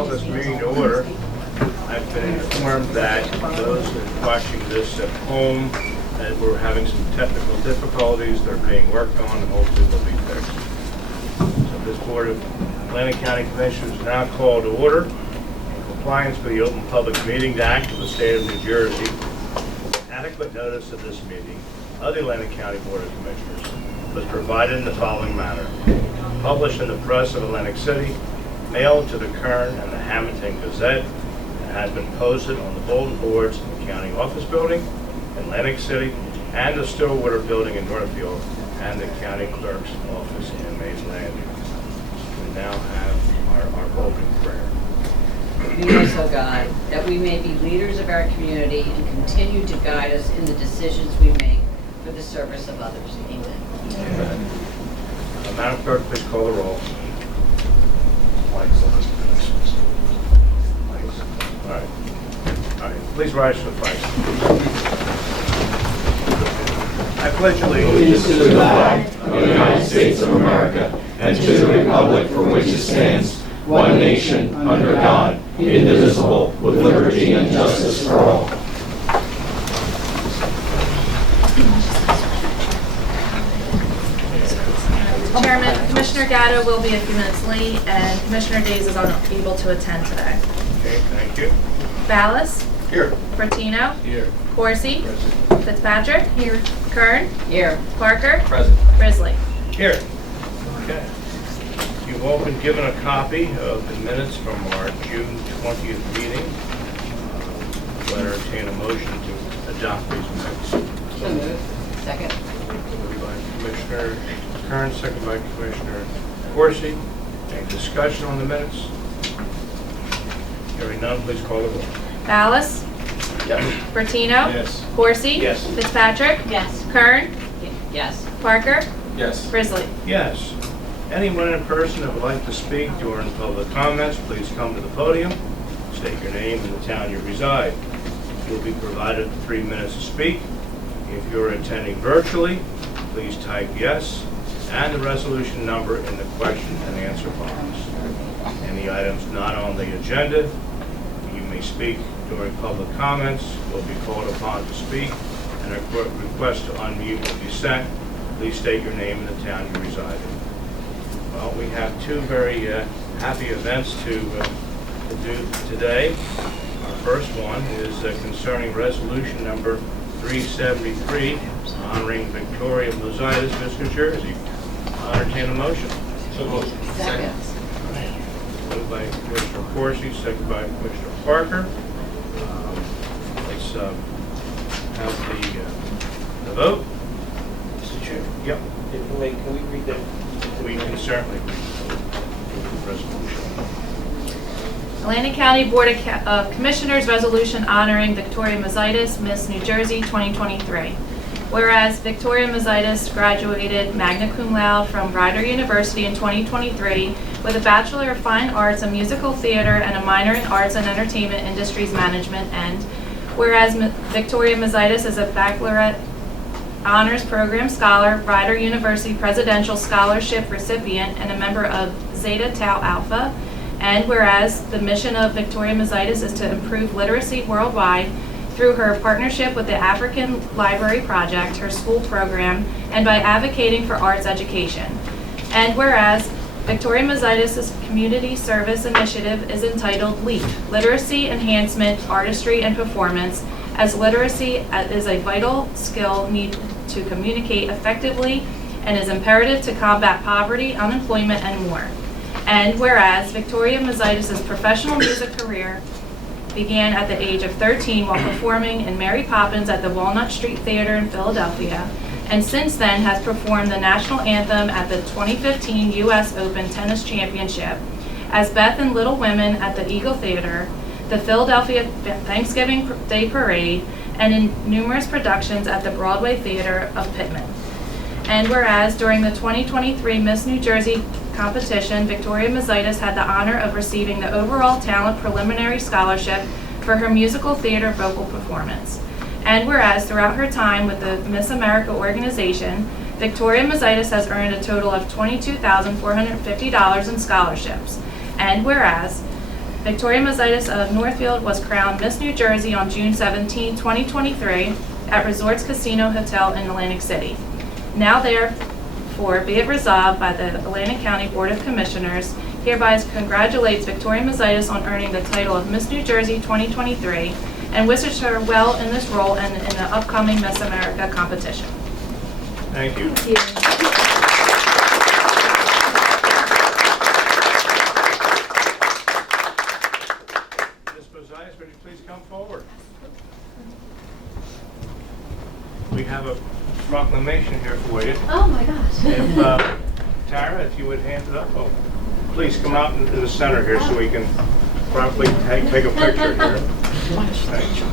call this meeting to order. I've been informed that those watching this at home, that we're having some technical difficulties. They're being worked on and hopefully will be fixed. So this Board of Atlantic County Commissioners is now called to order in compliance with the Open Public Meetings Act of the State of New Jersey. Adequate notice of this meeting of the Atlantic County Board of Commissioners was provided in the following manner. Published in the Press of Atlantic City, mailed to the Kern and the Hamilton Gazette, and has been posted on the bulletin boards in the County Office Building in Atlantic City and the Stillwater Building in Northfield and the County Clerk's Office in Mays Landing. We now have our opening prayer. Lead us, O God, that we may be leaders of our community and continue to guide us in the decisions we make for the service of others. Amen. Amen. Madam Clerk, please call the roll. All right. Please rise for the flag. I pledge Allegiance to the flag of the United States of America and to the republic for which it stands, one nation, under God, indivisible, with liberty and justice for all. Chairman, Commissioner Gatto will be a few minutes late, and Commissioner Days is unable to attend today. Okay, thank you. Ballas? Here. Bertino? Here. Corsi? Fitzpatrick? Here. Kern? Here. Parker? Present. Grizzly? Here. Okay. You've all been given a copy of the minutes from our June 20th meeting. Do I entertain a motion to adopt these minutes? So moved. Second. Moved by Commissioner Kern, second by Commissioner Corsi. Any discussion on the minutes? Hearing none, please call the roll. Ballas? Yes. Bertino? Yes. Corsi? Yes. Fitzpatrick? Yes. Kern? Yes. Parker? Yes. Grizzly? Yes. Anyone in person that would like to speak during public comments, please come to the podium, state your name and the town you reside. You'll be provided 3 minutes to speak. If you're attending virtually, please type yes and the resolution number in the question and answer box. Any items not on the agenda, you may speak during public comments, will be called upon to speak, and a request to unmute will be sent. Please state your name and the town you reside in. Well, we have two very happy events to do today. Our first one is concerning resolution number 373, honoring Victoria Mozaitis, Miss New Jersey. I'll entertain a motion. So moved. Second. Moved by Commissioner Corsi, second by Commissioner Parker. Let's have the vote. Mr. Chair, Yep. can we read that? We can certainly read the resolution. Atlantic County Board of Commissioners Resolution honoring Victoria Mozaitis, Miss New Jersey 2023. Whereas Victoria Mozaitis graduated magna cum laude from Rider University in 2023 with a Bachelor of Fine Arts in Musical Theater and a minor in Arts and Entertainment Industries Management, and whereas Victoria Mozaitis is a baccalaureate honors program scholar, Rider University Presidential Scholarship recipient, and a member of Zeta Tau Alpha. And whereas the mission of Victoria Mozaitis is to improve literacy worldwide through her partnership with the African Library Project, her school program, and by advocating for arts education. And whereas Victoria Mozaitis' community service initiative is entitled LEAP, Literacy Enhancement, Artistry, and Performance, as literacy is a vital skill needed to communicate effectively and is imperative to combat poverty, unemployment, and more. And whereas Victoria Mozaitis' professional music career began at the age of 13 while performing in Mary Poppins at the Walnut Street Theater in Philadelphia, and since then has performed the national anthem at the 2015 U.S. Open Tennis Championship, as Beth in Little Women at the Eagle Theater, the Philadelphia Thanksgiving Day Parade, and in numerous productions at the Broadway Theater of Pittman. And whereas during the 2023 Miss New Jersey competition, Victoria Mozaitis had the honor of receiving the overall talent preliminary scholarship for her musical theater vocal performance. And whereas throughout her time with the Miss America organization, Victoria Mozaitis has earned a total of $22,450 in scholarships. And whereas Victoria Mezaitis of Northfield was crowned Miss New Jersey on June 17, 2023 at Resorts Casino Hotel in Atlantic City. Now therefore be it resolved by the Atlantic County Board of Commissioners hereby congratulates Victoria Mezaitis on earning the title of Miss New Jersey 2023 and wishes her well in this role and in the upcoming Miss America competition. Thank you. Thank you. Ms. Mezaitis, would you please come forward? We have a proclamation here for you. Oh my gosh. If, Tara, if you would hand it up. Oh, please come out in the center here so we can properly take a picture here. Thank you.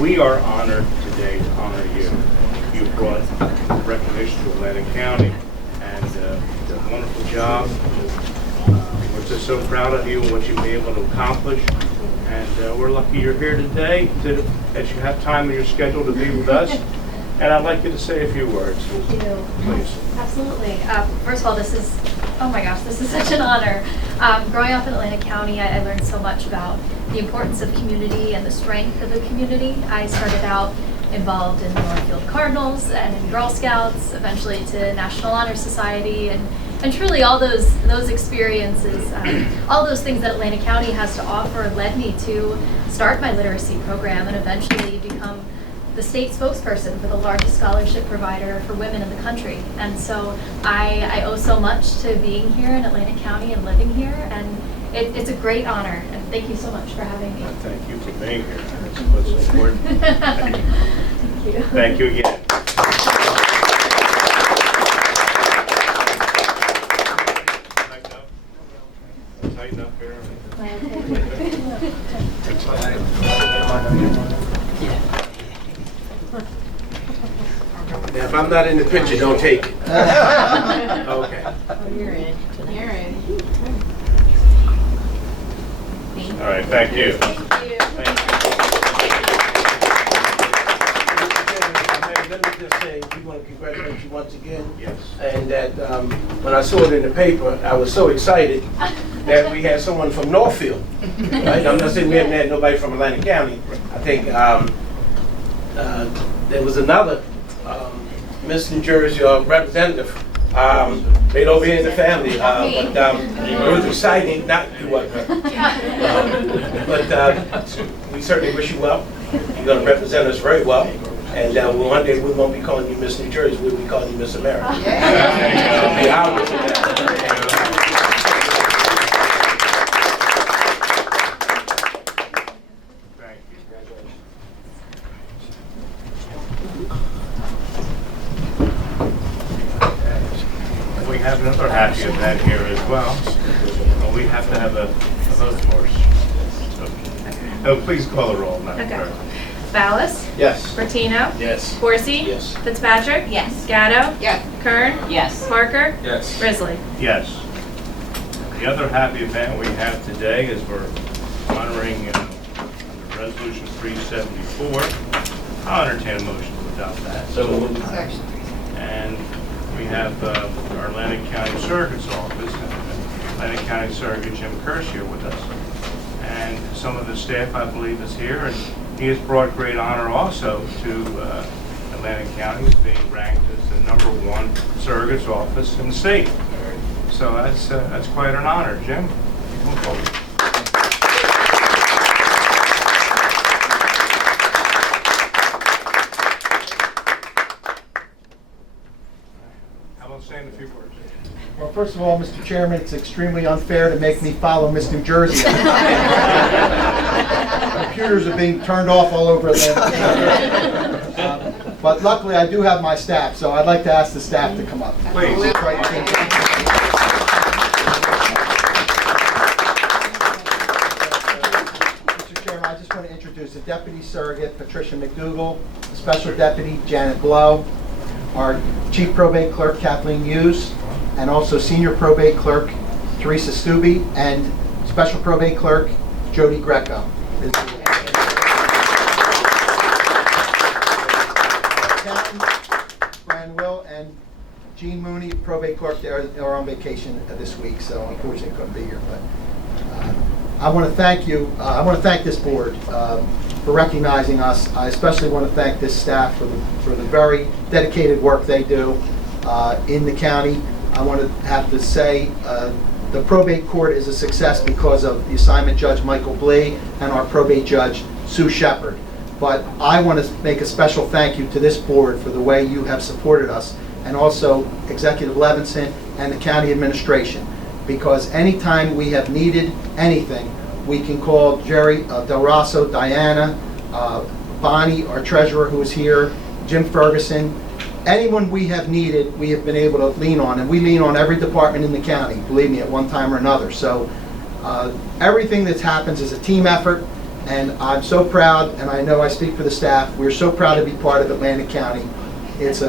We are honored today to honor you. You brought recognition to Atlantic County and did a wonderful job. We're just so proud of you and what you've been able to accomplish. And we're lucky you're here today, that you have time in your schedule to be with us. And I'd like you to say a few words. Thank you. Please. Absolutely. First of all, this is such an honor. Growing up in Atlantic County, I learned so much about the importance of community and the strength of the community. I started out involved in the Northfield Cardinals and in Girl Scouts, eventually to National Honor Society, and truly all those experiences, all those things that Atlantic County has to offer led me to start my literacy program and eventually become the state spokesperson for the largest scholarship provider for women in the country. And so I owe so much to being here in Atlantic County and living here, and it's a great honor, and thank you so much for having me. Thank you for being here. That's what's important. Thank you. Thank you again. Tighten up here. Now, if I'm not in the picture, don't take it. Okay. You're in. You're in. All right, thank you. Thank you. Let me just say, we want to congratulate you once again. Yes. And that when I saw it in the paper, I was so excited that we had someone from Northfield. Right? I'm not saying we haven't had nobody from Atlantic County. I think there was another Miss New Jersey representative right over here in the family. But it was exciting, not you, but we certainly wish you well. You're going to represent us very well. And one day we won't be calling you Miss New Jersey, we'll be calling you Miss America. Yeah. Be ours in that. Thank you. We have another happy event here as well. We have to have a vote for us. Oh, please call the roll, Madam Okay. Clerk. Ballas? Yes. Bertino? Yes. Corsi? Yes. Fitzpatrick? Yes. Gatto? Yes. Kern? Yes. Parker? Yes. Risley? Yes. The other happy event we have today is we're honoring under Resolution 374. I'll entertain a motion to adopt that. So And we have our Atlantic County Surrogate's office, Atlantic County Surrogate Jim Kirsch here with us. And some of the staff, I believe, is here, and he has brought great honor also to Atlantic County as being ranked as the #1 surrogate's office in the state. So that's quite an honor. Jim, come forward. How about saying a few words? Well, first of all, Mr. Chairman, it's extremely unfair to make me follow Miss New Jersey. Computers are being turned off all over Atlanta. But luckily, I do have my staff, so I'd like to ask the staff to come up. Please. Mr. Chairman, I just want to introduce the Deputy Surrogate, Patricia McDougall, Special Deputy, Janet Blow, our Chief Probate Clerk, Kathleen Hughes, and also Senior Probate Clerk, Teresa Stubbe, and Special Probate Clerk, Jody Greco. Accountant, Brian Will, and Gene Mooney, probate clerk, they're on vacation this week, so unfortunately couldn't be here. But I want to thank you. I want to thank this board for recognizing us. I especially want to thank this staff for the very dedicated work they do in the county. I want to have to say the probate court is a success because of the assignment judge Michael Blee and our probate judge Sue Shepard. But I want to make a special thank you to this board for the way you have supported us, and also Executive Levinson and the county administration. Because anytime we have needed anything, we can call Jerry Del Rosso, Diana, Bonnie, our treasurer who is here, Jim Ferguson. Anyone we have needed, we have been able to lean on, and we lean on every department in the county, believe me, at one time or another. So everything that happens is a team effort, and I'm so proud, and I know I speak for the staff, we're so proud to be part of Atlantic County. It's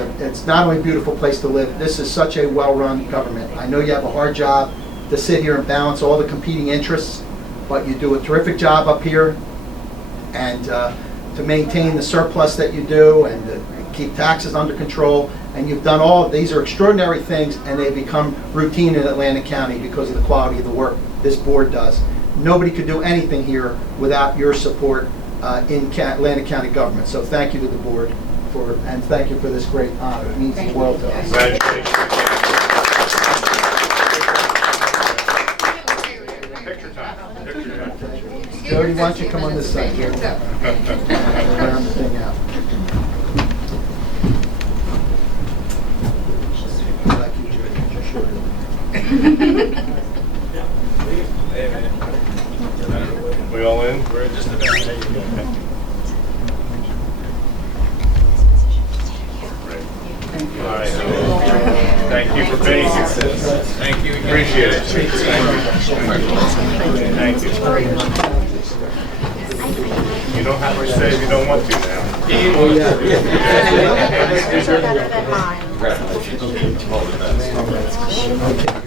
not only a beautiful place to live, this is such a well-run government. I know you have a hard job to sit here and balance all the competing interests, but you do a terrific job up here, and to maintain the surplus that you do, and to keep taxes under control, and you've done all, these are extraordinary things, and they become routine in Atlantic County because of the quality of the work this board does. Nobody could do anything here without your support in Atlantic County government. So thank you to the board and thank you for this great honor. It means the world to us. Congratulations. Picture time. Picture time. Jody, why don't you come on this side? Jody? Round the thing out. I like you, Jody. You're short. We all in? We're just about there you go. All right. Thank you for being here. Thank you. Appreciate it. Thank you. You don't have to say if you don't want to now.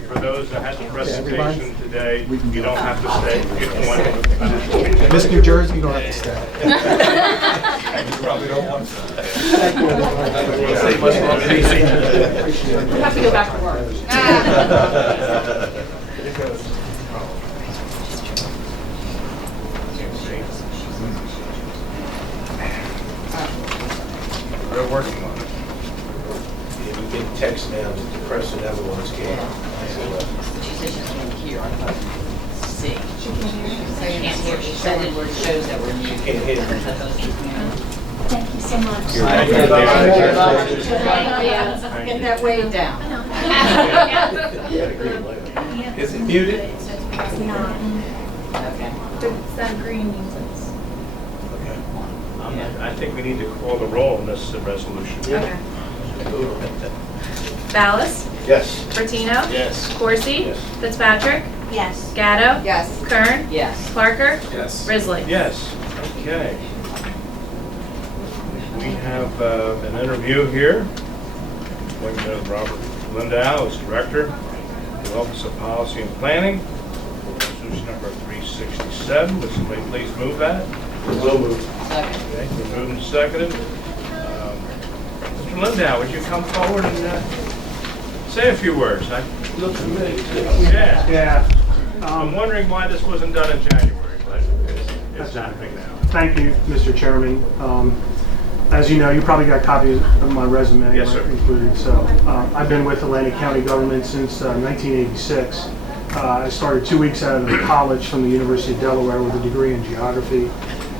For those that had the presentation today, you don't have to stay. You don't want to. Miss New Jersey, you don't have to stay. You probably don't want to. We have to go back to work. We're working on it. Yeah, we get text now that the person never wants to get. She said she's going to hear. I thought see. She can't hear. She said it shows that we're muted. Can't hear. Thank you so much. Thank you. Get that way down. Is it muted? It's not. Okay. That green means it's. Okay. I think we need to call the roll on this resolution. Okay. Ballas? Yes. Bertino? Yes. Corsi? Yes. Fitzpatrick? Yes. Gatto? Yes. Kern? Yes. Clarker? Yes. Risley? Yes, okay. We have an interview here. Appointment of Robert Lindau as Director of the Office of Policy and Planning. Resolution number 367. Would somebody please move that? Will move. Second. Okay, we're moving to seconded. Mr. Lindau, would you come forward and say a few words? Look familiar. Yeah. Yeah. I'm wondering why this wasn't done in January, but it's happening now. Thank you, Mr. Chairman. As you know, you probably got copies of my resume Yes, sir. included. So I've been with Atlantic County government since 1986. I started 2 weeks out of college from the University of Delaware with a degree in geography.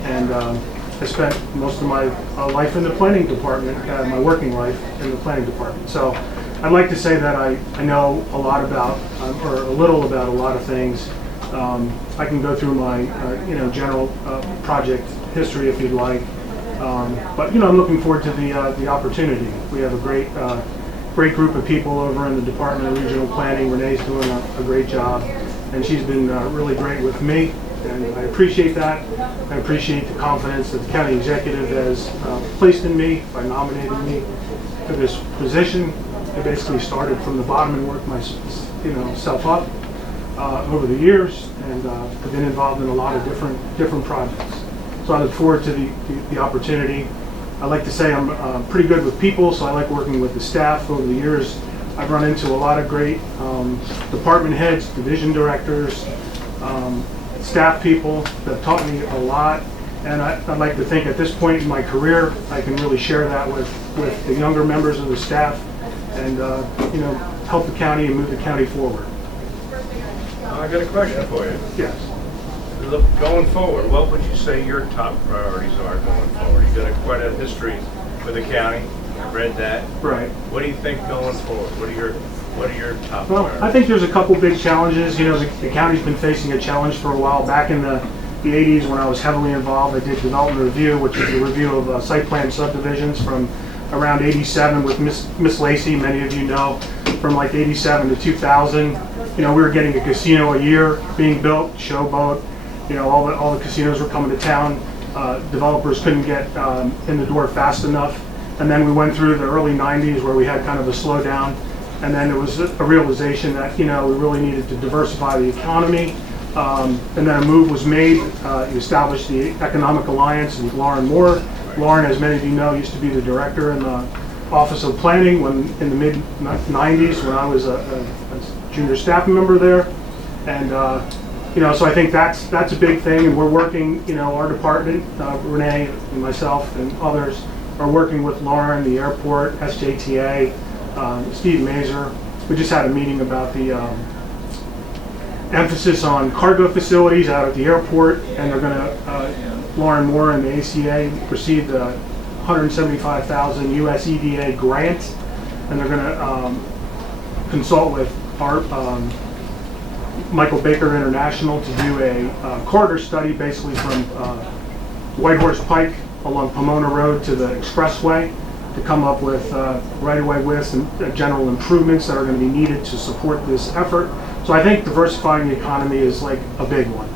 And I spent most of my life in the planning department, my working life in the planning department. So I'd like to say that I know a lot about, or a little about a lot of things. I can go through my, general project history if you'd like. But I'm looking forward to the opportunity. We have a great group of people over in the Department of Regional Planning. Renee's doing a great job, and she's been really great with me, and I appreciate that. I appreciate the confidence that the county executive has placed in me by nominating me for this position. I basically started from the bottom and worked myself up over the years, and have been involved in a lot of different projects. So I look forward to the opportunity. I like to say I'm pretty good with people, so I like working with the staff. Over the years, I've run into a lot of great department heads, division directors, staff people that taught me a lot. And I'd like to think at this point in my career, I can really share that with the younger members of the staff and, you know, help the county and move the county forward. I got a question for you. Yes. Look, going forward, what would you say your top priorities are going forward? You've got quite a history with the county. I read that. Right. What do you think going forward? What are your top Well, priorities? I think there's a couple big challenges. You know, the county's been facing a challenge for a while. Back in the 80s, when I was heavily involved, I did development review, which is a review of site plan subdivisions from around 87 with Miss Lacey, many of you know, from like 87 to 2000. You know, we were getting a casino a year being built, Showboat. You know, all the casinos were coming to town. Developers couldn't get in the door fast enough. And then we went through the early 90s where we had kind of a slowdown. And then there was a realization that, you know, we really needed to diversify the economy. And then a move was made. You established the Economic Alliance with Lauren Moore. Lauren, as many of you know, used to be the director in the Office of Planning in the mid-90s when I was a junior staff member there. And, you know, so I think that's a big thing. And we're working, you know, our department, Renee and myself and others, are working with Lauren, the airport, SJTA, Steve Mazer. We just had a meeting about the emphasis on cargo facilities out at the airport, and they're going to, Lauren Moore and the ACA received a $175,000 US EDA grant, and they're going to consult with our Michael Baker International to do a corridor study basically from Whitehorse Pike along Pomona Road to the expressway to come up with right-of-way widths and general improvements that are going to be needed to support this effort. So I think diversifying the economy is like a big one.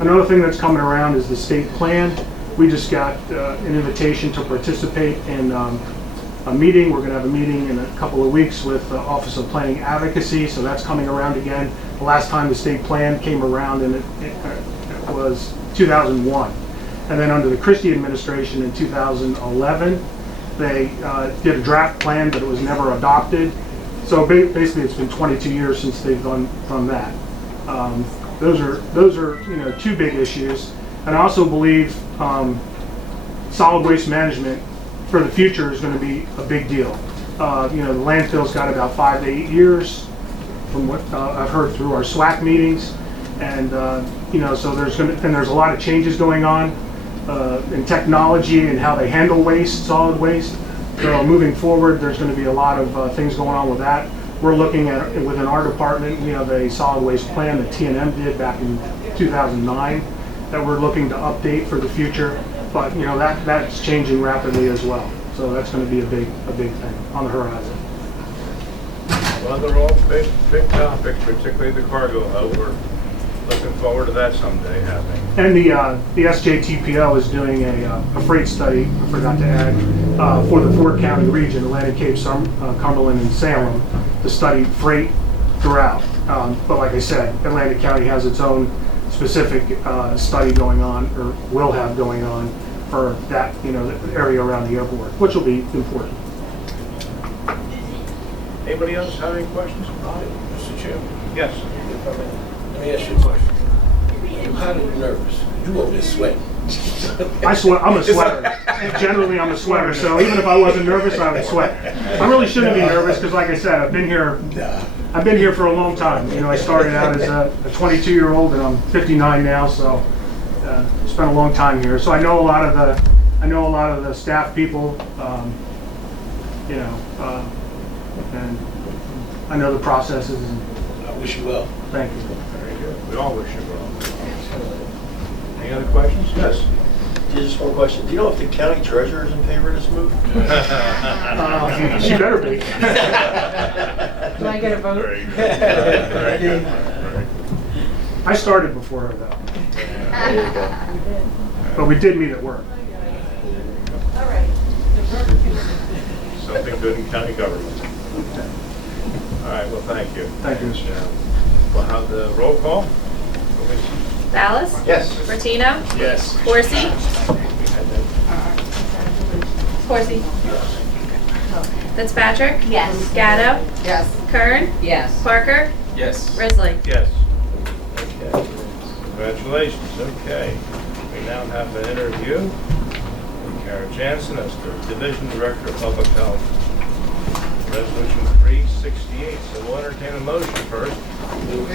Another thing that's coming around is the state plan. We just got an invitation to participate in a meeting. We're going to have a meeting in a couple of weeks with the Office of Planning Advocacy, so that's coming around again. The last time the state plan came around, and it was 2001. And then under the Christie administration in 2011, they did a draft plan, but it was never adopted. So basically, it's been 22 years since they've done that. Those are you know, two big issues. And I also believe solid waste management for the future is going to be a big deal. You know, the landfill's got about 5 to 8 years, from what I've heard through our SWAC meetings, and you know, so there's a lot of changes going on in technology and how they handle waste, solid waste. So moving forward, there's going to be a lot of things going on with that. We're looking at, within our department, we have a solid waste plan that T&M did back in 2009 that we're looking to update for the future. But you know, that's changing rapidly as well. So that's going to be a big thing on the horizon. Well, they're all big topics, particularly the cargo hub. We're looking forward to that someday happening. And the SJTPO is doing a freight study, I forgot to add, for the Ford County region, Atlantic Cape, Cumberland, and Salem, to study freight throughout. But like I said, Atlantic County has its own specific study going on, or will have going on, for that, you know, the area around the airport, which will be important. Anybody else have any questions? Mr. Chairman, Yes. let me ask you a question. You kind of nervous. You over there sweating. I sweat. I'm a sweater. Generally, I'm a sweater. So even if I wasn't nervous, I would sweat. I really shouldn't be nervous because, like I said, I've been here for a long time. You know, I started out as a 22-year-old, and I'm 59 now. So spent a long time here. So I know a lot of the staff people. You know, and I know the processes. And I wish you well. thank you. Very good. We all wish you well. Any other questions? Yes. Just one question. Do you know if the county treasurer is in favor of this move? She better be. Do I get a vote? Very good. Very good. Very good. I started before her though. But we did meet at work. Something good in county government. All right, well, thank you. Thank you, Mr. Chairman. We'll have the roll call. Ballas? Yes. Bertino? Yes. Corsi? Corsi? Fitzpatrick? Yes. Gatto? Yes. Kern? Yes. Parker? Yes. Risley? Yes. Okay. Congratulations. Okay. We now have an interview with Kara Jansen as the Division Director of Public Health. Resolution 368. So we'll entertain a motion first. Moved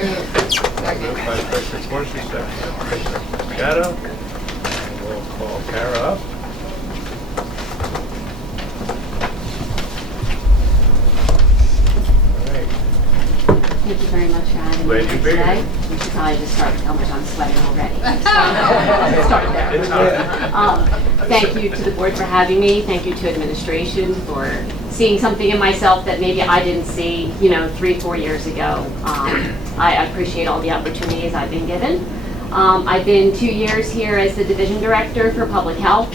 by Commissioner Corsi, second by Commissioner Gatto. And we'll call Kara up. All right. Thank you very much for having me Glad you here be here. today. We should probably just start with how much I'm sweating already. Start there. It's all right. Thank you to the board for having me. Thank you to administration for seeing something in myself that maybe I didn't see, 3-4 years ago. I appreciate all the opportunities I've been given. I've been 2 years here as the division director for public health.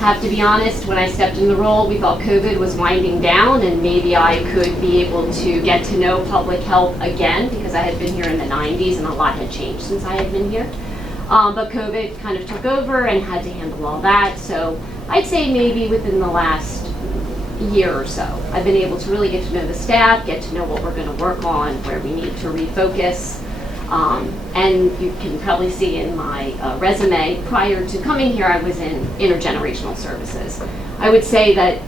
Have to be honest, when I stepped in the role, we thought COVID was winding down and maybe I could be able to get to know public health again because I had been here in the 90s and a lot had changed since I had been here. But COVID kind of took over and had to handle all that. So I'd say maybe within the last year or so, I've been able to really get to know the staff, get to know what we're going to work on, where we need to refocus. And you can probably see in my resume, prior to coming here, I was in intergenerational services. I would say that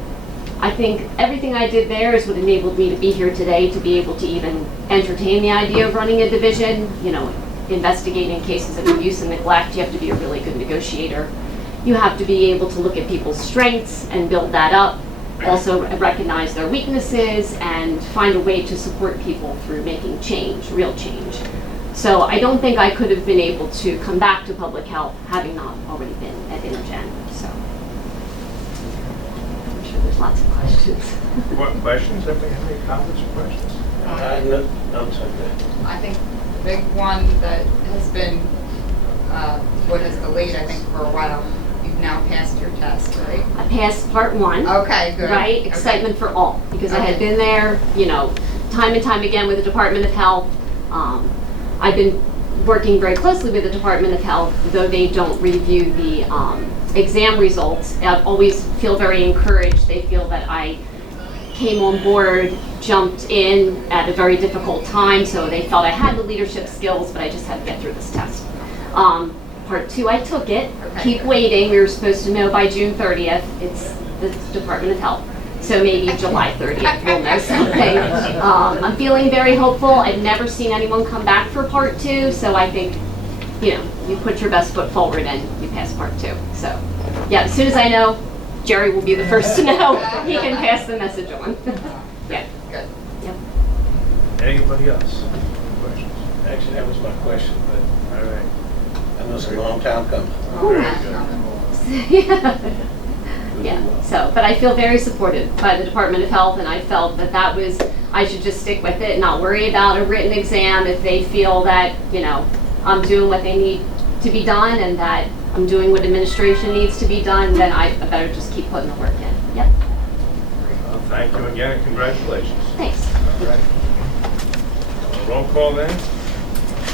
I think everything I did there is what enabled me to be here today, to be able to even entertain the idea of running a division. Investigating cases of abuse and neglect, you have to be a really good negotiator. You have to be able to look at people's strengths and build that up. Also recognize their weaknesses and find a way to support people through making change, real change. So I don't think I could have been able to come back to public health having not already been at Intergen. So I'm sure there's lots of questions. What questions? Anybody have any comments or questions? I'm sorry. I think the big one that has been what has delayed, I think, for a while, you've now passed your test, right? I passed part 1. Okay, good. Right? Okay. Excitement for all, because I had Okay. been there, time and time again with the Department of Health. I've been working very closely with the Department of Health, though they don't review the exam results. I always feel very encouraged. They feel that I came on board, jumped in at a very difficult time, so they felt I had the leadership skills, but I just had to get through this test. Part 2, I took it. Okay. Keep waiting. We were supposed to know by June 30th. It's the Department of Health. So maybe July 30th we'll know something. I'm feeling very hopeful. I've never seen anyone come back for part 2, so I think, you put your best foot forward and you pass part 2. So, yeah, as soon as I know, Jerry will be the first to know. He can pass the message on. Yeah. Good. Yep. Anybody else? Questions? Actually, that was my question, but All right. I know it's a long time coming. Very good. Yeah, but I feel very supported by the Department of Health, and I felt that was, I should just stick with it, not worry about a written exam. If they feel that, I'm doing what they need to be done and that I'm doing what administration needs to be done, then I better just keep putting the work in. Yep. Well, thank you again and congratulations. Thanks. All right. Roll call then?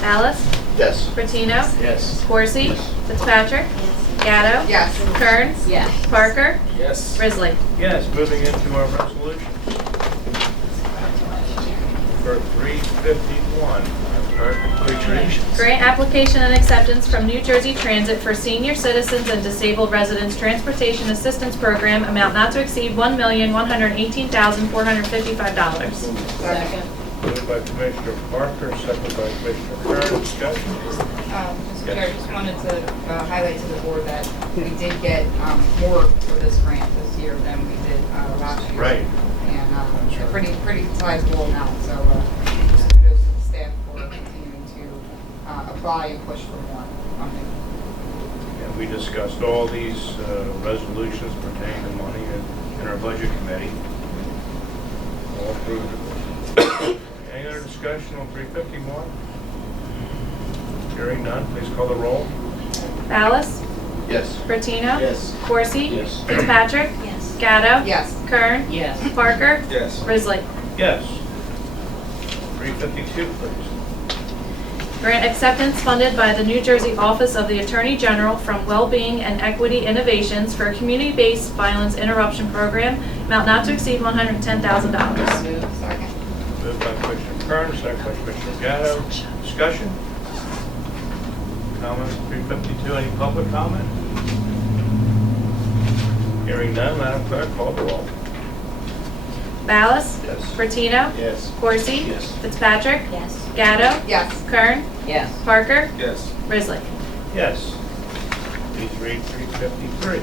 Alice? Yes. Bertino? Yes. Corsi? Fitzpatrick? Gatto? Yes. Kern? Yes. Parker? Yes. Risley? Yes, moving into our resolution. For 351. Please read. Grant application and acceptance from New Jersey Transit for senior citizens and disabled residents transportation assistance program, amount not to exceed $1,118,455. Second. Moved by Commissioner Parker, second by Commissioner Kern. Discussion? Mr. Chair, I just wanted to highlight to the board that we did get more for this grant this year than we did last year. Right. And a pretty sizable amount, so just kudos to the staff for continuing to apply and push for more funding. And we discussed all these resolutions pertaining to money in our budget committee. All approved. Any other discussion on 351? Hearing none, please call the roll. Alice? Yes. Bertino? Yes. Corsi? Yes. Fitzpatrick? Yes. Gatto? Yes. Kern? Yes. Parker? Yes. Risley? Yes. 352, please. Grant acceptance funded by the New Jersey Office of the Attorney General from Wellbeing and Equity Innovations for a community-based violence interruption program, amount not to exceed $110,000. Move. Second. Moved by Commissioner Kern, second by Commissioner Gatto. Discussion? Comments 352, any public comment? Hearing none, Madam Clerk, call the roll. Ballas? Yes. Bertino? Yes. Corsi? Yes. Fitzpatrick? Yes. Gatto? Yes. Kern? Yes. Parker? Yes. Risley. Yes. Please read 353.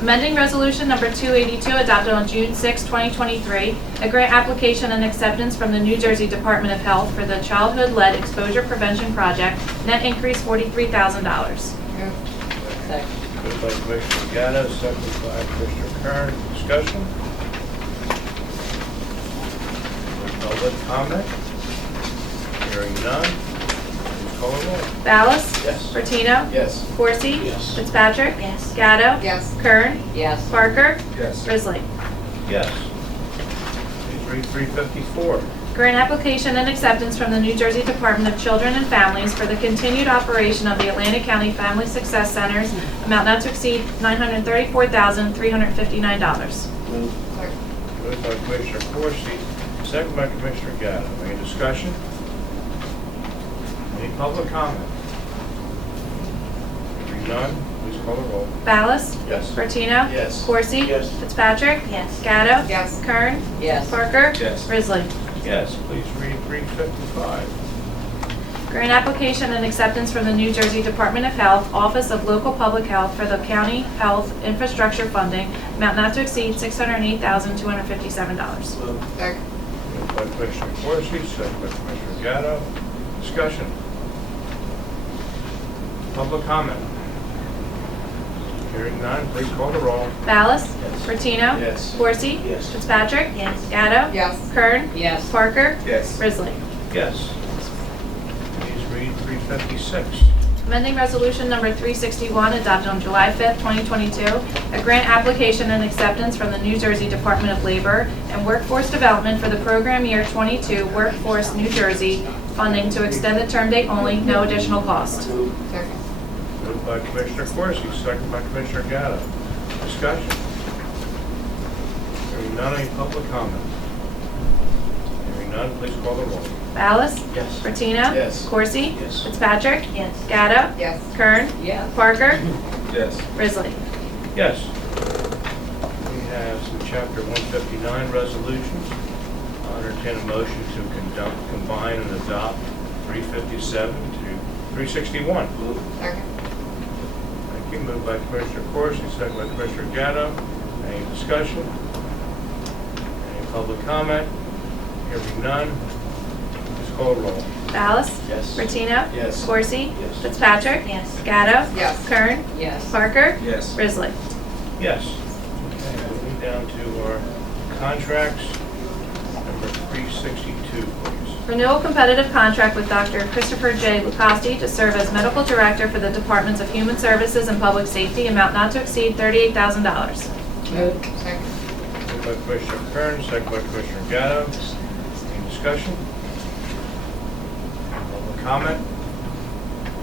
Amending Resolution Number 282 adopted on June 6, 2023, a grant application and acceptance from the New Jersey Department of Health for the Childhood-Led Exposure Prevention Project, net increase $43,000. Move. Second. Moved by Commissioner Gatto, second by Commissioner Kern. Discussion? Public comment? Hearing none. Please call the roll. Ballas? Yes. Bertino? Yes. Corsi? Yes. Fitzpatrick? Yes. Gatto? Yes. Kern? Yes. Parker? Yes. Risley. Yes. Please read 354. Grant application and acceptance from the New Jersey Department of Children and Families for the continued operation of the Atlantic County Family Success Centers, amount not to exceed $934,359. Move. Second. Moved by Commissioner Corsi, second by Commissioner Gatto. Any discussion? Any public comment? Hearing none, please call the roll. Ballas? Yes. Bertino? Yes. Corsi? Yes. Fitzpatrick? Yes. Gatto? Yes. Kern? Yes. Parker? Yes. Risley. Yes, please read 355. Grant application and acceptance from the New Jersey Department of Health, Office of Local Public Health for the County Health Infrastructure Funding, amount not to exceed $608,257. Move. Second. Moved by Commissioner Corsi, second by Commissioner Gatto. Discussion. Public comment. Hearing none, please call the roll. Ballas? Yes. Bertino? Yes. Corsi? Yes. Fitzpatrick? Yes. Gatto? Yes. Kern? Yes. Parker? Yes. Risley. Yes. Please read 356. Amending Resolution Number 361 adopted on July 5th, 2022, a grant application and acceptance from the New Jersey Department of Labor and Workforce Development for the program year 22 Workforce New Jersey funding to extend the term date only, no additional cost. Second. Moved by Commissioner Corsi, second by Commissioner Gatto. Discussion. Hearing none, any public comment? Hearing none, please call the roll. Ballas? Yes. Bertino? Yes. Corsi? Yes. Fitzpatrick? Yes. Gatto? Yes. Kern? Yes. Parker? Yes. Risley. Yes. We have some Chapter 159 resolutions. I'll entertain a motion to combine and adopt 357 to 361. Second. Thank you. Moved by Commissioner Corsi, second by Commissioner Gatto. Any discussion? Any public comment? Hearing none, please call the roll. Ballas? Yes. Bertino? Yes. Corsi? Yes. Fitzpatrick? Yes. Gatto? Yes. Kern? Yes. Parker? Yes. Risley. Yes. Okay, moving down to our contracts, number 362, please. Renewal competitive contract with Dr. Christopher J. Lucosti to serve as Medical Director for the Departments of Human Services and Public Safety, amount not to exceed $38,000. Move. Second. Moved by Commissioner Kern, second by Commissioner Gatto. Any discussion? Public comment?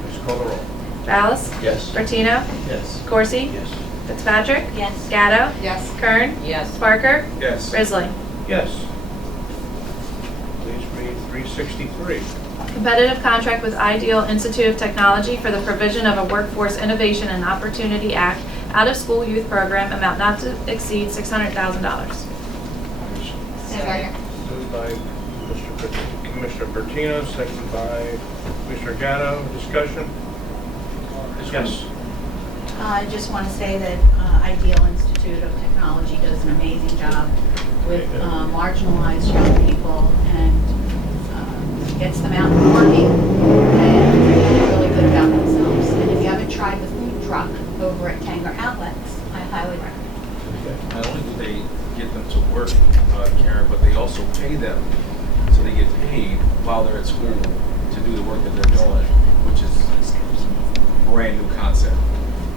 Please call the roll. Ballas? Yes. Bertino? Yes. Corsi? Yes. Fitzpatrick? Yes. Gatto? Yes. Kern? Yes. Parker? Yes. Risley. Yes. Please read 363. Competitive contract with Ideal Institute of Technology for the provision of a Workforce Innovation and Opportunity Act out-of-school youth program, amount not to exceed $600,000. Second. Moved by Commissioner Bertino, second by Commissioner Gatto. Discussion? Yes. I just want to say that Ideal Institute of Technology does an amazing job with marginalized young people and gets them out and working and feeling really good about themselves. And if you haven't tried the food truck over at Tanger Outlets, I highly recommend it. Not only do they get them to work, Karen, but they also pay them. So they get paid while they're at school to do the work that they're doing, which is a brand new concept.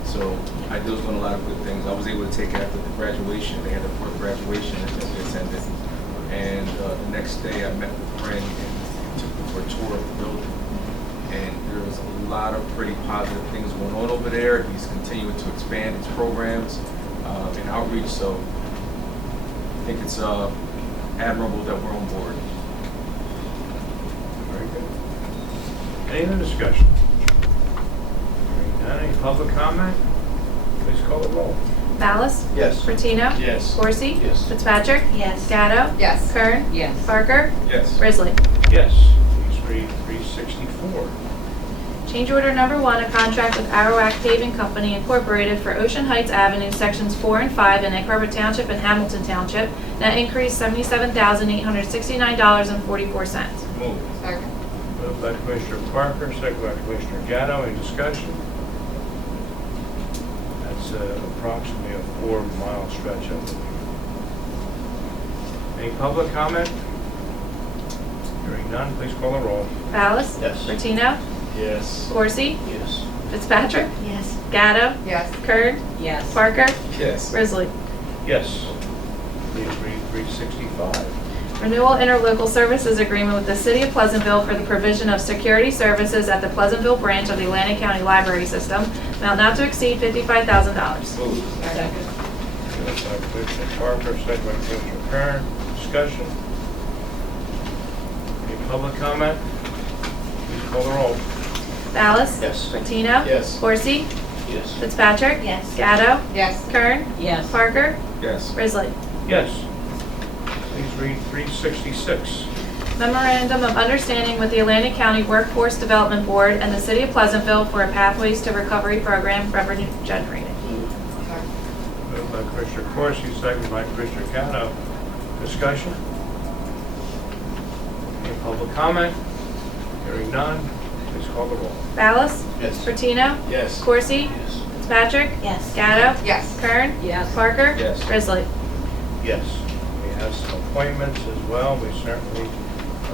So Ideal's doing a lot of good things. I was able to take after the graduation. They had the fourth graduation that we attended. And the next day I met with a friend and took them for a tour of the building. And there was a lot of pretty positive things going on over there. He's continuing to expand his programs and outreach. So think it's admirable that we're on board. Very good. Any other discussion? Hearing none, any public comment? Please call the roll. Ballas? Yes. Bertino? Yes. Corsi? Yes. Fitzpatrick? Yes. Gatto? Yes. Kern? Yes. Parker? Yes. Risley. Yes. Please read 364. Change order number 1, a contract with Arawak Paving Company Incorporated for Ocean Heights Avenue, sections 4 and 5 in Egg Harbor Township and Hamilton Township. Net increase $77,869.44. Move. Second. Moved by Commissioner Parker, second by Commissioner Gatto. Any discussion? That's approximately a 4-mile stretch, I believe. Any public comment? Hearing none, please call the roll. Ballas? Yes. Bertino? Yes. Corsi? Yes. Fitzpatrick? Yes. Gatto? Yes. Kern? Yes. Parker? Yes. Risley. Yes. Please read 365. Renewal interlocal services agreement with the City of Pleasantville for the provision of security services at the Pleasantville branch of the Atlantic County Library System, amount not to exceed $55,000. Move. Second. Moved by Commissioner Parker, second by Commissioner Kern. Discussion? Any public comment? Please call the roll. Ballas? Yes. Bertino? Yes. Corsi? Yes. Fitzpatrick? Yes. Gatto? Yes. Kern? Yes. Parker? Yes. Risley. Yes. Please read 366. Memorandum of Understanding with the Atlantic County Workforce Development Board and the City of Pleasantville for a Pathways to Recovery Program revenue generating. Moved by Commissioner Corsi, second by Commissioner Gatto. Discussion? Any public comment? Hearing none, please call the roll. Ballas? Yes. Bertino? Yes. Corsi? Yes. Fitzpatrick? Yes. Gatto? Yes. Kern? Yes. Parker? Yes. Risley. Yes. We have some appointments as well. We certainly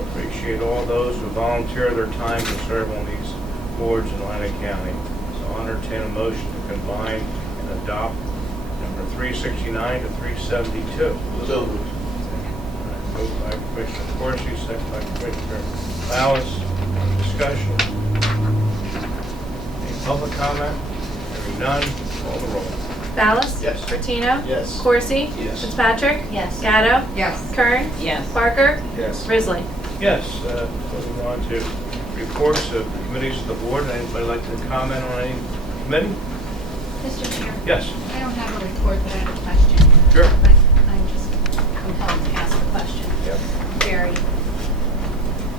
appreciate all those who volunteer their time to serve on these boards in Atlantic County. So I'll entertain a motion to combine and adopt number 369 to 372. So moved. Moved by Commissioner Corsi, second by Commissioner Ballas. Discussion. Any public comment? Hearing none, call the roll. Ballas? Yes. Bertino? Yes. Corsi? Yes. Fitzpatrick? Yes. Gatto? Yes. Kern? Yes. Parker? Yes. Risley. Yes, moving on to reports of committees of the board. Anybody like to comment on any committee? Mr. Chair, Yes. I don't have a report, but I have a question. Sure. I'm just compelled to ask the question. Yep. Jerry,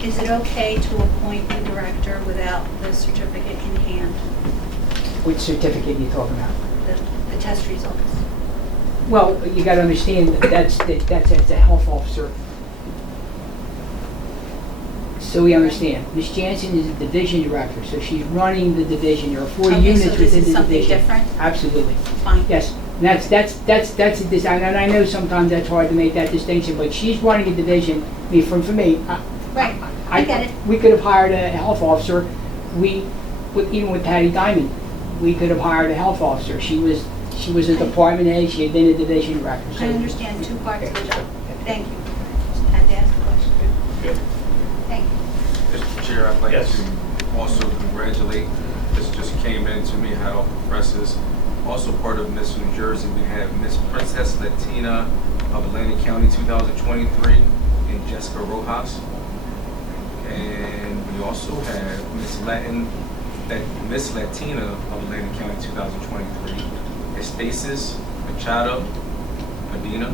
is it okay to appoint the director without the certificate in hand, Which certificate are you talking about? the test results? Well, you gotta understand that that's a health officer. So we understand. Ms. Jansen is the division director, so she's running the division. There are 4 Okay, units so within this is the something division. different? Absolutely. Fine. Yes, and that's a design, and I know sometimes that's hard to make that distinction, but she's running a division. I mean, for me, Right, I get it. We could have hired a health officer. Even with Patty Diamond, we could have hired a health officer. She was a department head. She had been a division director. I So understand 2 parts of the job. Thank you. Just had to ask the question. Good. Thank you. Mr. Chair, I'd like Yes. to also congratulate, this just came in to me, hot off the presses. Also part of Miss New Jersey, we have Miss Princess Latina of Atlantic County 2023 and Jessica Rojas. And we also have Miss Latina of Atlantic County 2023, Estasis Machado Medina.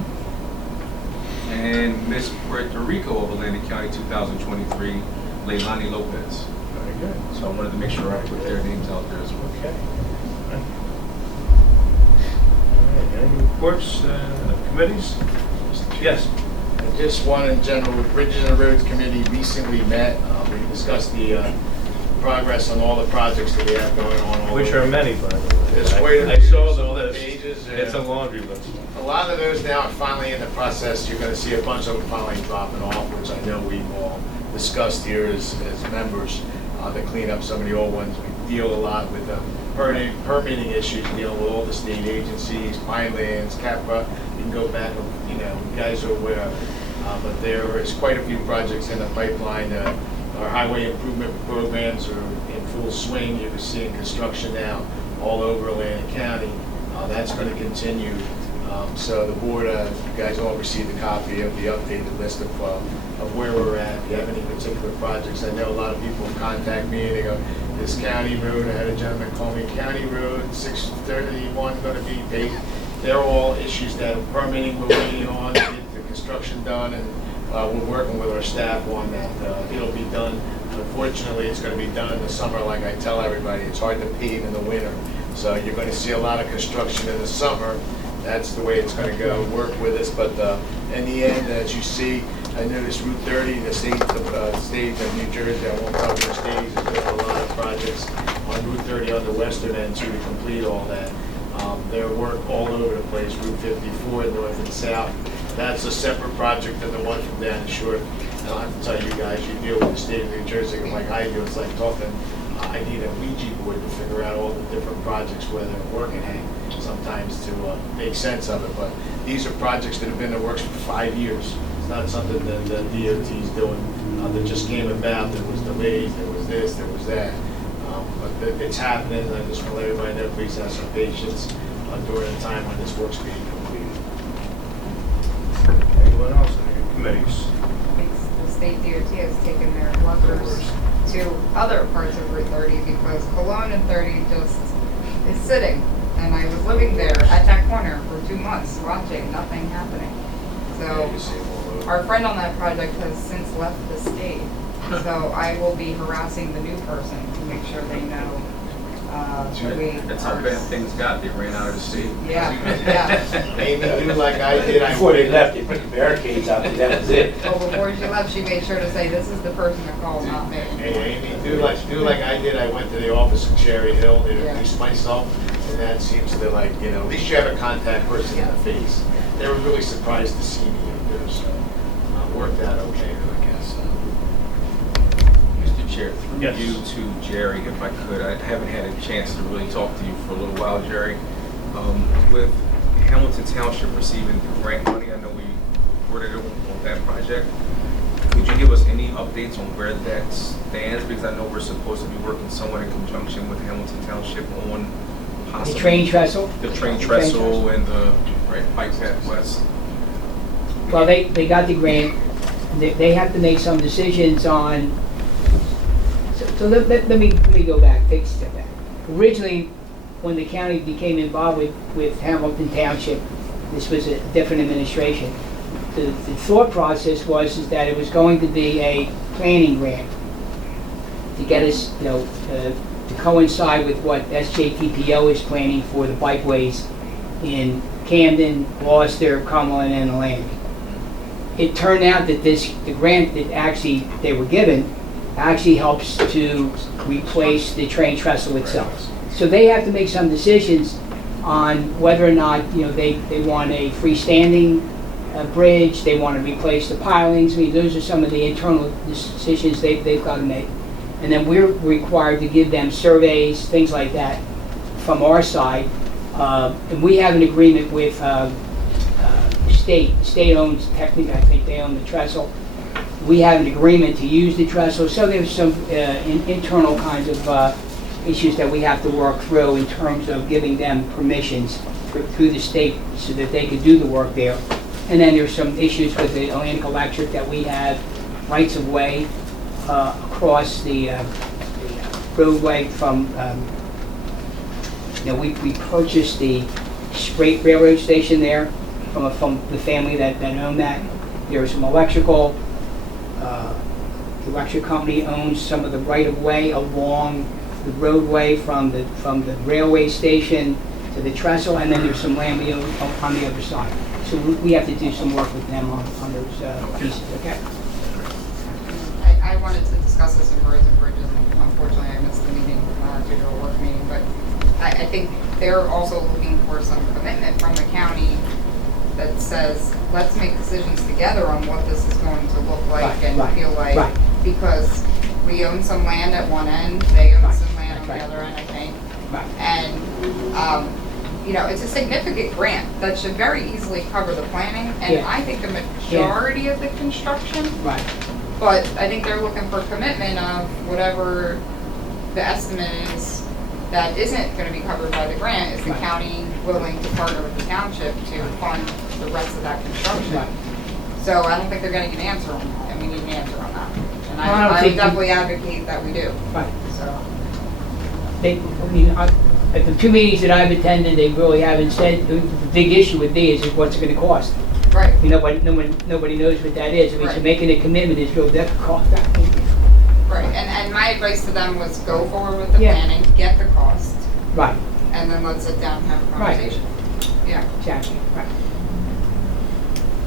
And Miss Puerto Rico of Atlantic County 2023, Leilani Lopez. Very good. So I wanted to make sure I put their names out there as well. Okay. All right, any reports of committees? Yes. Just one in general, with Bridges and Roads Committee recently met. We discussed the progress on all the projects that we have going on. all Which over. are many, by the way. There's quite a I few, saw the all the list. pages, It's a laundry list. A lot of those now are finally in the process. You're going to see a bunch of them finally dropping off, which I know we've all discussed here as members to clean up some of the old ones. We deal a lot with permitting issues, dealing with all the state agencies, Pinelands, CAPRA. You can go back, you guys are aware. But there is quite a few projects in the pipeline. Our highway improvement programs are in full swing. You're seeing construction now all over Atlantic County. That's going to continue So the board, you guys all received a copy of the updated list of where we're at. If you have any particular projects, I know a lot of people contact me and they go, this county road, I had a gentleman call me, county road 631 going to be paid. They're all issues that permitting we're waiting on to get the construction done, and we're working with our staff on that. It'll be done. Unfortunately, it's going to be done in the summer. Like I tell everybody, it's hard to pave in the winter. So you're going to see a lot of construction in the summer. That's the way it's going to go. Work with us, but in the end, as you see, I noticed Route 30, the state of New Jersey, I won't cover the state, is doing a lot of projects on Route 30 on the western end too to complete all that. Their work all over the place, Route 54, north and south. That's a separate project than the one from down the shore. And I'll have to tell you guys, you deal with the state of New Jersey like I do. It's like talking, I need a Ouija board to figure out all the different projects where they're working at sometimes to make sense of it. But these are projects that have been in the works for 5 years. It's not something that the DOT is doing that just came about. There was delays, there was this, there was that. But it's happening, and I just want to let everybody know, please have some patience during the time when this work's being completed. Anyone else on your committees? The state DOT has taken their workers to other parts of Route 30 because Cologne and 30 just is sitting. And I was living there at that corner for 2 months watching nothing happening. So our friend on that project has since left the state. So I will be harassing the new person to make sure they know That's how bad things got. They ran out of the state. Yeah, yeah. Amy, do like I did. Before they left, they put the barricades out there, that was it. Well, before she left, she made sure to say, this is the person to call, not me. Hey, Amy, do like I did. I went to the office in Cherry Hill, introduced myself, and that seems to at least you have a contact person in the face. They were really surprised to see me up there, so worked out okay, I guess. Mr. Chair, through Yes. you to Jerry, if I could, I haven't had a chance to really talk to you for a little while, Jerry. With Hamilton Township receiving grant money, I know we reported on that project. Could you give us any updates on where that stands? Because I know we're supposed to be working somewhat in conjunction with Hamilton Township on The possibly train trestle? the train trestle and the bike path west. Well, they got the grant. They have to make some decisions on, so let me go back, take a step back. Originally, when the county became involved with Hamilton Township, this was a different administration. The thought process was that it was going to be a planning grant to get us, to coincide with what SJTPO is planning for the bikeways in Camden, Gloucester, Cumberland, and Atlantic. It turned out that the grant that they were given actually helps to replace the train trestle itself. So they have to make some decisions on whether or not they want a freestanding bridge, they want to replace the pilings. I mean, those are some of the internal decisions they've got to make. And then we're required to give them surveys, things like that, from our side. And we have an agreement with state owns, technically I think they own the trestle. We have an agreement to use the trestle, so there's some internal kinds of issues that we have to work through in terms of giving them permissions through the state so that they could do the work there. And then there's some issues with the Atlantic Electric that we have rights of way across the roadway from, we purchased the Sprate Railroad Station there from the family that owned that. There's some electrical, the electric company owns some of the right of way along the roadway from the railway station to the trestle, and then there's some land we own on the other side. So we have to do some work with them on those pieces, okay? I wanted to discuss this in roads and bridges, and unfortunately I missed the meeting due to a work meeting, but I think they're also looking for some commitment from the county that says, let's make decisions together on what this is going to look like feel like, because we own some land at one end, they own some land on the other end, I think. And, it's a significant grant that should very easily cover the planning, and I think the majority of the construction. But I think they're looking for commitment of whatever the estimate is that isn't gonna be covered by the grant, is the Right. county willing to partner with the township to fund the rest of that construction? Right. So I don't think they're getting an answer on that, and we need an answer on that. And Well, I don't I would think you- definitely advocate that we do, Right. so. At the 2 meetings that I've attended, they really haven't said, the big issue with these is what's it gonna cost. Right. Nobody knows what that is. I mean, so Right. making a commitment is real difficult. Right, and my advice to them was go forward with the Yeah. planning, get the cost, Right, and then let's sit down and have a Right. conversation. Yeah. exactly, right.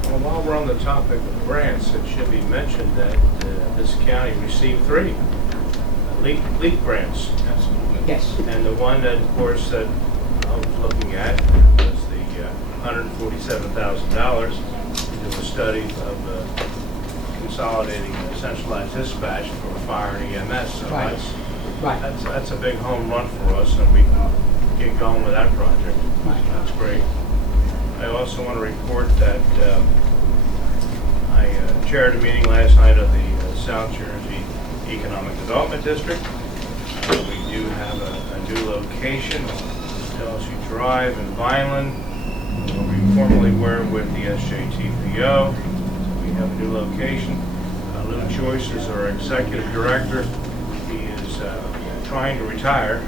Well, while we're on the topic of grants, it should be mentioned that this county received 3 LEAP grants. Absolutely. Yes, And the one that, of course, that I was looking at was the $147,000 to do a study of consolidating centralized dispatch for fire and EMS. So Right. Right. that's a big home run for us, and we can get going with that project. Right. That's great. I also want to report that I chaired a meeting last night of the South Jersey Economic Development District. We do have a new location, LSU Drive in Vineland, where we formerly were with the SJTPO. We have a new location. Lou Joyce is our executive director. He is trying to retire,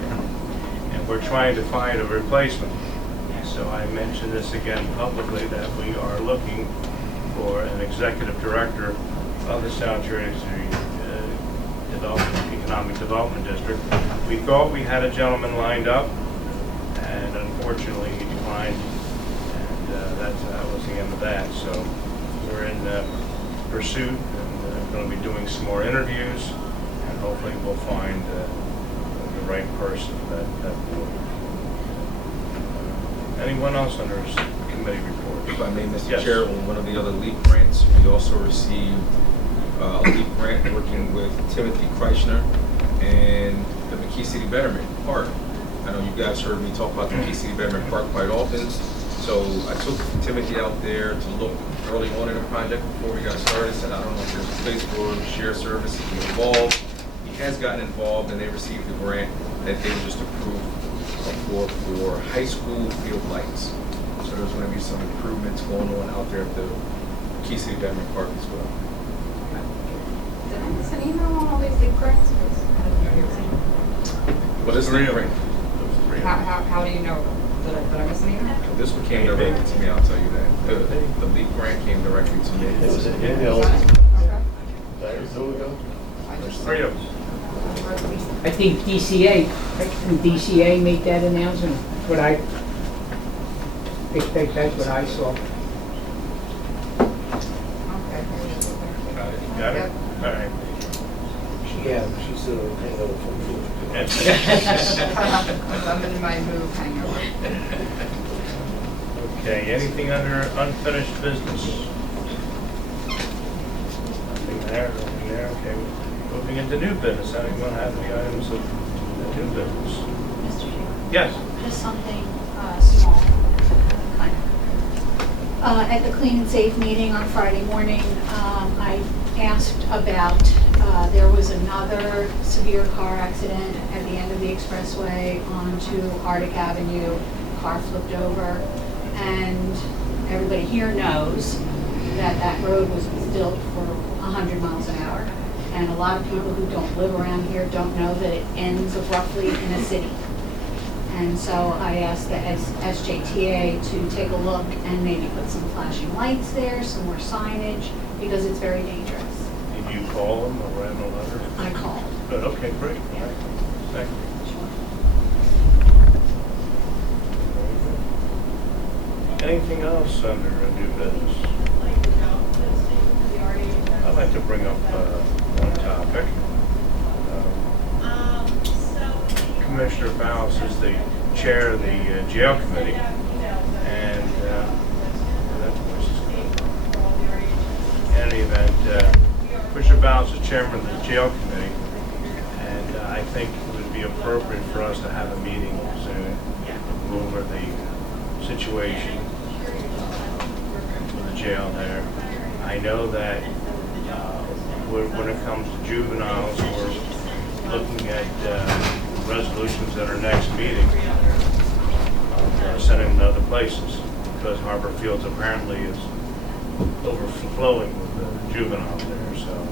and we're trying to find a replacement. So I mentioned this again publicly, that we are looking for an executive director of the South Jersey Economic Development District. We thought we had a gentleman lined up, and unfortunately he declined, and that was the end of that. So we're in pursuit, and going to be doing some more interviews, and hopefully we'll find the right person for that board. Anyone else under his committee report? If I may, Mr. Yes. Chair, on one of the other LEAP grants, we also received a LEAP grant working with Timothy Kreischner and the McKee City Betterment Park. I know you guys heard me talk about the McKee City Betterment Park quite often. So I took Timothy out there to look early on in the project before we got started. Said, I don't know if there's a place for shared services to be involved. He has gotten involved, and they received the grant that they just approved for high school field lights. So there's going to be some improvements going on out there at the McKee City Betterment Park as well. Did I miss an email on all these lead grants? What is the Three of grant? them. How do you know? Did I miss an email? This one came directly to me, I'll tell you that. The LEAP grant came directly to me. It was an email. Okay. There's 3 of them. I think DCA made that announcement. I think that's what I saw. Okay. Got it? Yep. All right. Yeah, she's still hanging over from food. I'm in my move hangover. Okay, anything under unfinished business? Nothing there, nothing there, okay. Moving into new business, anyone have any items of new business? Mr. Chairman, Yes. just something small, kind of. At the Clean and Safe meeting on Friday morning, I asked about, there was another severe car accident at the end of the expressway onto Arctic Avenue. Car flipped over, and everybody here knows that that road was built for 100 miles an hour. And a lot of people who don't live around here don't know that it ends abruptly in a city. And so I asked the SJTA to take a look and maybe put some flashing lights there, some more signage, because it's very dangerous. Did you call them or write them a letter? I called. Good, okay, great. All right. Thank you. Anything else under new business? I'd like to bring up one topic. Commissioner Bowles is the chair of the jail committee, and in any event, Commissioner Bowles is chairman of the jail committee, and I think it would be appropriate for us to have a meeting soon to go over the situation with the jail there. I know that when it comes to juveniles, we're looking at resolutions at our next meeting, sending to other places, because Harbor Fields apparently is overflowing with the juvenile there, so.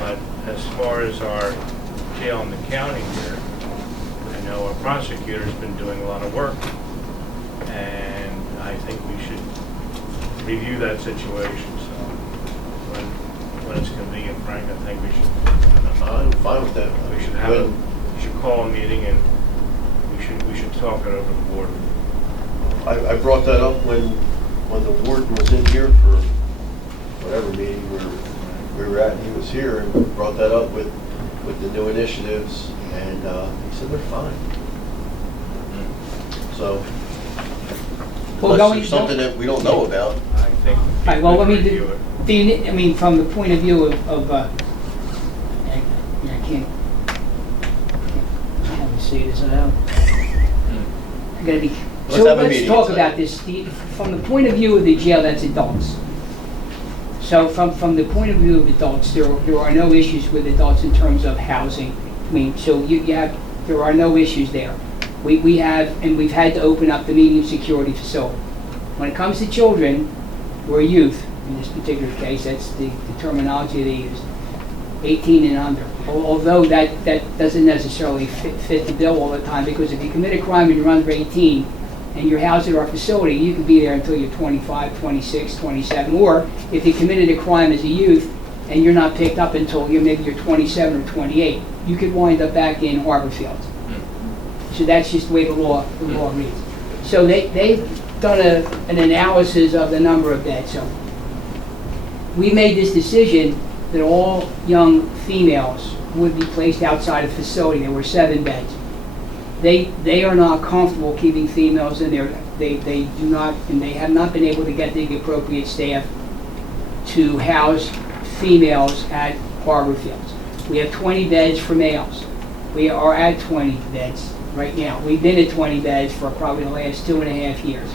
But as far as our jail in the county here, I know our prosecutor's been doing a lot of work, and I think we should review that situation, so when it's convenient, Frank, I think we should. I'm fine with that. We should call a meeting and we should talk it over the board. I brought that up when the warden was in here for whatever meeting we were at, and he was here and brought that up with the new initiatives, and he said they're fine. So, unless there's something that we don't know about. I think. Right, well, let me do, I mean, from the point of view of I can't say this out. I'm gonna be. Let's have a let's meeting. talk about this. From the point of view of the jail, that's adults. So from the point of view of adults, there are no issues with adults in terms of housing. I mean, so there are no issues there. We've had to open up the medium security facility. When it comes to children or youth, in this particular case, that's the terminology they use, 18 and under. Although that doesn't necessarily fit the bill all the time, because if you commit a crime and you're under 18 and you're housed at our facility, you can be there until you're 25, 26, 27. Or if you committed a crime as a youth and you're not picked up until maybe you're 27 or 28, you could wind up back in Harbor Fields. So that's just the way the law reads. So they've done an analysis of the number of beds. So we made this decision that all young females would be placed outside a facility. There were 7 beds. They are not comfortable keeping females in there. They do not, and they have not been able to get the appropriate staff to house females at Harbor Fields. We have 20 beds for males. We are at 20 beds right now. We've been at 20 beds for probably the last 2.5 years.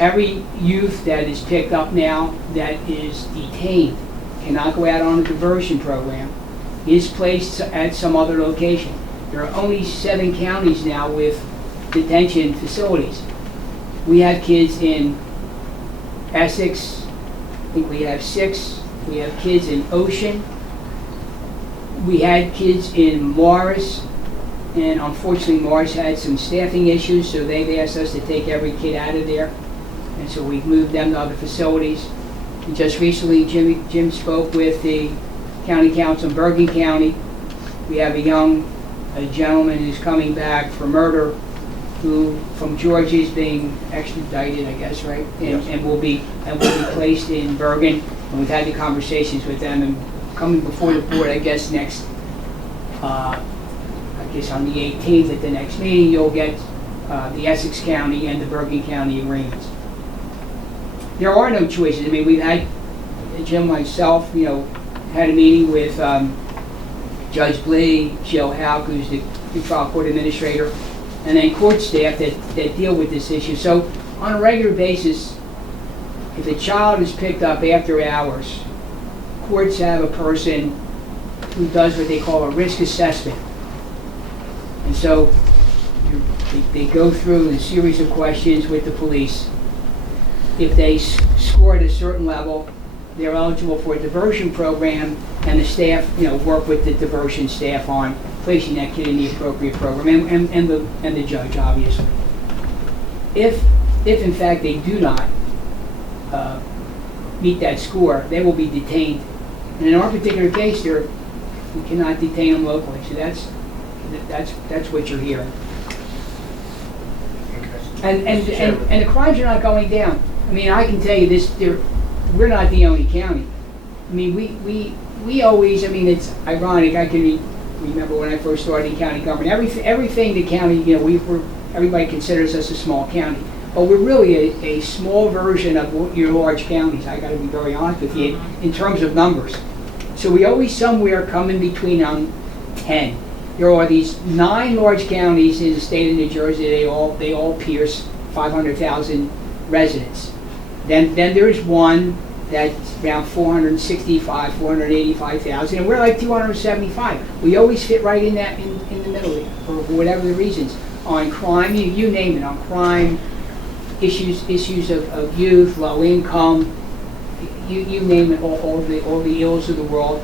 Every youth that is picked up now that is detained, cannot go out on a diversion program, is placed at some other location. There are only 7 counties now with detention facilities. We have kids in Essex, I think we have 6. We have kids in Ocean. We had kids in Morris, and unfortunately Morris had some staffing issues, so they've asked us to take every kid out of there. And so we've moved them to other facilities. And just recently, Jim spoke with the county council in Bergen County. We have a gentleman who's coming back for murder, who from Georgia is being extradited, I guess, right? And will be placed in Bergen. And we've had the conversations with them, and coming before the board, I guess I guess on the 18th at the next meeting, you'll get the Essex County and the Bergen County agreements. There are no choices. I mean, we've had, Jim, myself, had a meeting with Judge Blee, Jill Houck, who's the trial court administrator, and then court staff that deal with this issue. So on a regular basis, if a child is picked up after hours, courts have a person who does what they call a risk assessment. And so they go through a series of questions with the police. If they score at a certain level, they're eligible for a diversion program, and the staff, work with the diversion staff on placing that kid in the appropriate program, and the judge, obviously. If in fact they do not meet that score, they will be detained. And in our particular case, we cannot detain them locally. So that's what you're hearing. And the crimes are not going down. I mean, I can tell you this: we're not the only county. I mean, we always. I mean, it's ironic. I can remember when I first started in county government. Everything the county, everybody considers us a small county, but we're really a small version of your large counties. I got to be very honest with you in terms of numbers. So we always somewhere come in between 10. There are these 9 large counties in the state of New Jersey. They all pierce 500,000 residents. Then there's one that's around 465, 485,000, and we're like 275. We always fit right in that in the middle there, or for whatever the reasons, on crime, you name it, on crime, issues of youth, low income, you name it, all the ills of the world.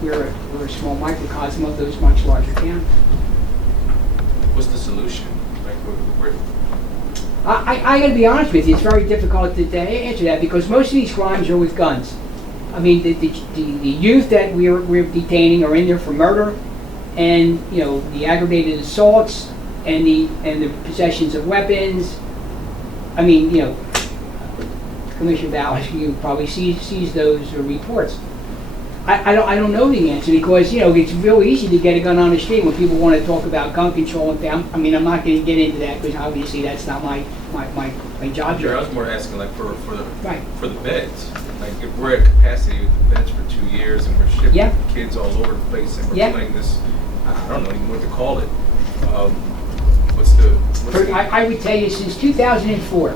We're a small microcosm of those much larger towns. What's the solution? Like, where, I gotta be honest with you, it's very difficult to answer that because most of these crimes are with guns. I mean, the youth that we're detaining are in there for murder, and the aggravated assaults and the possessions of weapons. I mean, Commissioner Ballas, you probably sees those reports. I don't know the answer because it's real easy to get a gun on the street when people want to talk about gun control and things. I mean, I'm not going to get into that because obviously that's not my job. Sure, I was more asking like for the Right. for the beds. Like if we're at capacity with the beds for 2 years and we're shipping Yeah. kids all over the place and we're Yeah. doing this, I don't know even what to call it. I would tell you since 2004.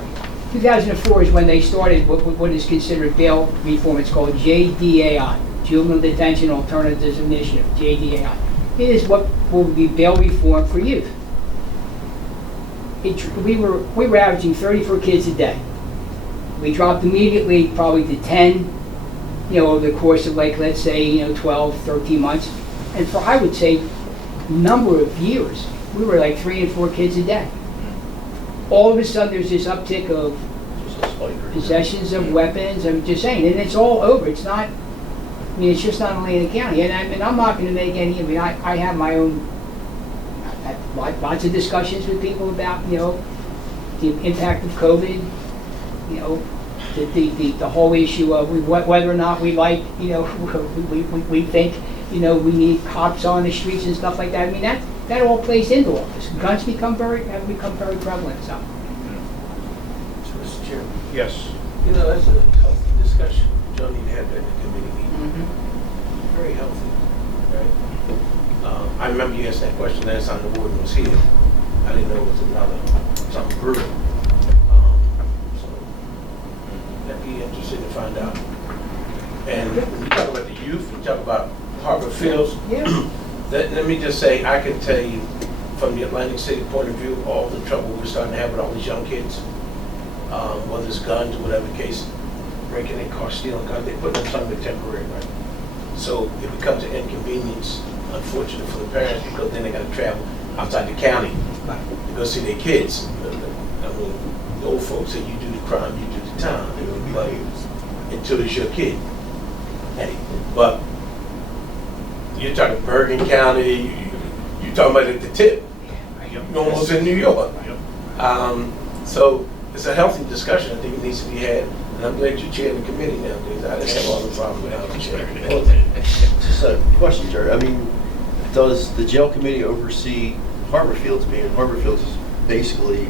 2004 is when they started what is considered bail reform. It's called JDAI, Juvenile Detention Alternatives Initiative, JDAI. It is what will be bail reform for youth. We were averaging 34 kids a day. We dropped immediately probably to 10, over the course of let's say 12, 13 months. And for I would say number of years, we were like 3 and 4 kids a day. All of a sudden there's this uptick of possessions of weapons. I'm just saying, and it's all over. It's not. I mean, it's just not in Lena County, and I'm not going to make any. I mean, I have my own. I've had lots of discussions with people about the impact of COVID. The whole issue of whether or not we like we think we need cops on the streets and stuff like that. I mean that all plays into all this. Guns have become very prevalent. So. Mr. Chairman. Yes. That's a healthy discussion. You don't need to have that in the committee meeting. Very healthy, right? I remember you asked that question last time the warden was here. I didn't know it was something brewing. So that'd be interesting to find out. And when you talk about the youth, you talk about Harbor Fields. Yeah. Let me just say, I can tell you from the Atlantic City point of view, all the trouble we're starting to have with all these young kids, whether it's guns or whatever the case, breaking in cars, stealing guns, they put them something temporary, right? So it becomes an inconvenience, unfortunate for the parents, because then they got to travel outside the county to go see their kids. I mean, the old folks say you do the crime, you do the time, but until it's your kid. But you're talking Bergen County, you're talking about at the tip, you're almost in New York. So it's a healthy discussion. I think it needs to be had. And I'm glad you chair the committee nowadays. I didn't have all the problem without the chair. Just a question, Jerry. I mean, does the jail committee oversee Harbor Fields? Being Harbor Fields is basically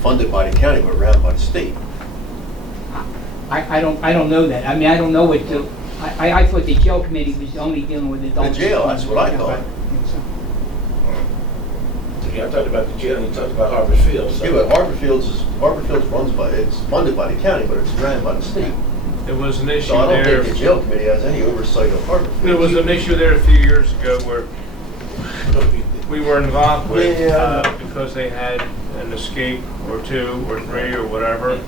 funded by the county but ran by the state. I don't know that. I mean, I don't know what the. I thought the jail committee was only dealing with adults. The jail, that's what I thought. Yeah, I talked about the jail and you talked about Harbor Fields. So. Yeah, but Harbor Fields runs by, it's funded by the county, but it's ran by the state. There was an issue So I don't there. think the jail committee has any oversight of Harbor Fields. There was an issue there a few years ago where we were involved with because they had an escape or 2 or 3 or whatever,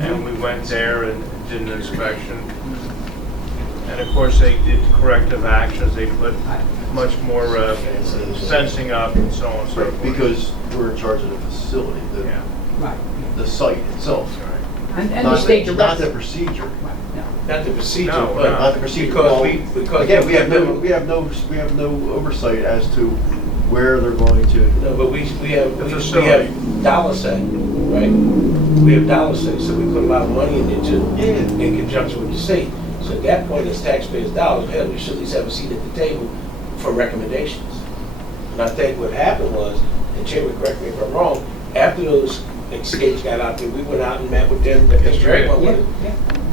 and we went there and did an inspection. And of course, they did corrective actions. They put much more fencing up and so on and so forth. Because we're in charge of the facility, the site itself. And the state director. Not the procedure. Not the procedure, No, but Not the procedure. because Again, we have no oversight as to where they're going to. No, but we have dollar set, right? We have dollar set, so we put a lot of money in it too, in conjunction with the state. So at that point, as taxpayers' dollars, hell, we should at least have a seat at the table for recommendations. And I think what happened was, and Chairman, correct me if I'm wrong, after those escapes got out there, we went out and met with them,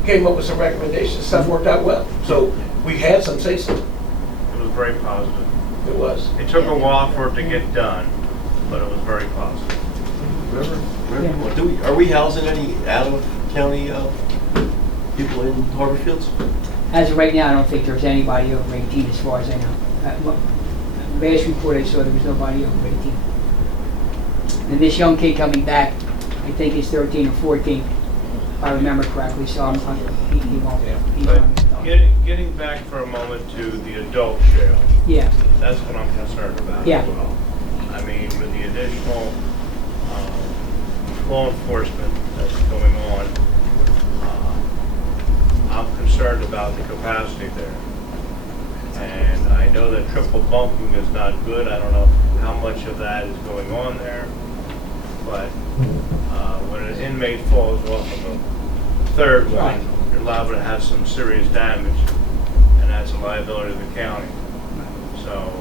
came up with some recommendations. Stuff worked out well. So we had some say-so. It was very positive. It was. It took a while for it to get done, but it was very positive. Are we housing any out-of-county people in Harbor Fields? As of right now, I don't think there's anybody over 18 as far as I know. last report I saw, there was nobody over 18. And this young kid coming back, I think he's 13 or 14, if I remember correctly, so he won't. But getting back for a moment to the adult jail, Yeah, that's what I'm concerned about Yeah. as well. I mean, with the additional law enforcement that's going on, I'm concerned about the capacity there. And I know that triple bunking is not good. I don't know how much of that is going on there. But when an inmate falls off of a third one, you're liable to have some serious damage, and that's a liability of the county. So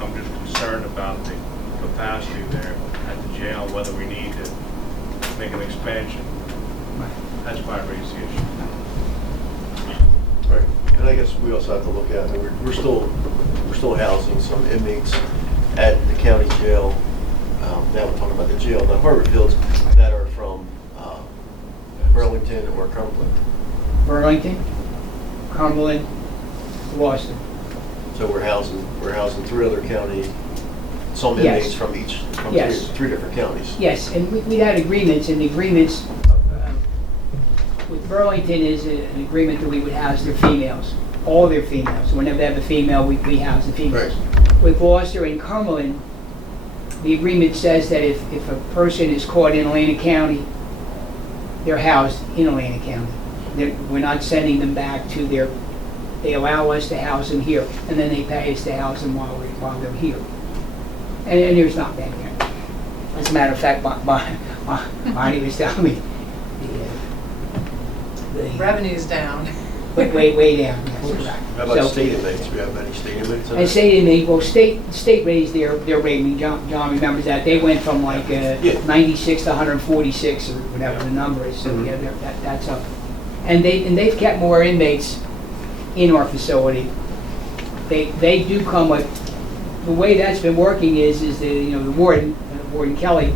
I'm just concerned about the capacity there at the jail, whether we need to make an expansion. That's why I raised the issue. Right, and I guess we also have to look at, we're still housing some inmates at the county jail. Now we're talking about the jail, the Harborfields, that are from Burlington or Cumberland. Burlington, Cumberland, Gloucester. So we're housing 3 other county, some Yes. inmates from each, from Yes. three different counties. Yes, and we had agreements, and the agreements with Burlington is an agreement that we would house their females, all their females. Whenever they have a female, we house the females. With Gloucester and Cumberland, the agreement says that if a person is caught in Atlantic County, they're housed in Atlantic County. We're not sending them back to they allow us to house them here, and then they pay us to house them while they're here. And there's not that there. As a matter of fact, Bonnie was telling me, the Revenue's down. way down. Yes, correct. How about So- state inmates? Do we have many state inmates? And state inmate, well, state raised their rate, I mean, John remembers that, they went from like 96 to 146 or whatever the number is, so yeah, that's up. And they've kept more inmates in our facility. They do come with, the way that's been working is the warden Kelly,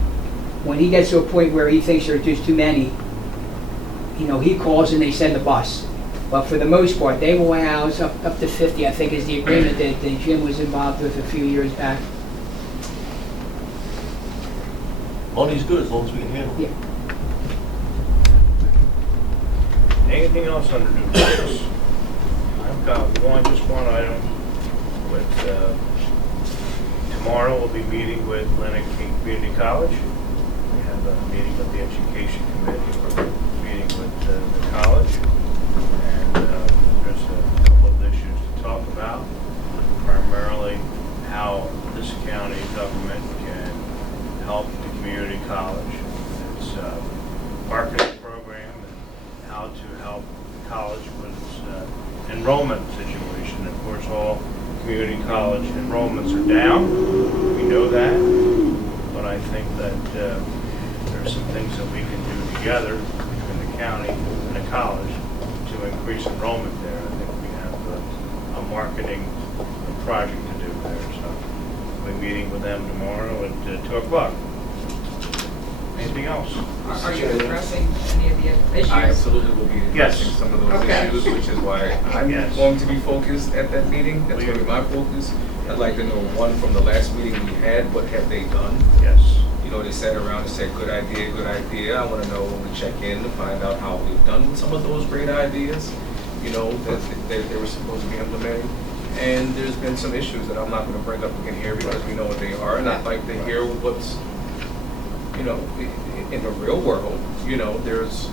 when he gets to a point where he thinks there's just too many, he calls and they send a bus. But for the most part, they will house up to 50, I think is the agreement that Jim was involved with a few years back. Money's good as long as we can handle it. Yeah. Anything else under new business? I've got just one item with, tomorrow we'll be meeting with Atlantic Community College. We have a meeting with the Education Committee, we're meeting with the college. And there's a couple of issues to talk about, primarily how this county government can help the community college. It's a marketing program and how to help the college with its enrollment situation. Of course, all community college enrollments are down. We know that. But I think that there's some things that we can do together between the county and the college to increase enrollment there. I think we have a marketing project to do there. So we'll be meeting with them tomorrow at 2 o'clock. Anything else? Are you addressing any of the issues? I absolutely will be addressing Yes. some of those Okay. issues, which is why I'm Yes. going to be focused at that meeting. That's going to be my focus. I'd like to know, one, from the last meeting we had, what have they done? Yes. They sat around and said, good idea, good idea. I want to know when we check in to find out how we've done with some of those great ideas, that they were supposed to be implementing. And there's been some issues that I'm not going to bring up again here because we know what they are. And I'd like to hear what's, in the real world, there's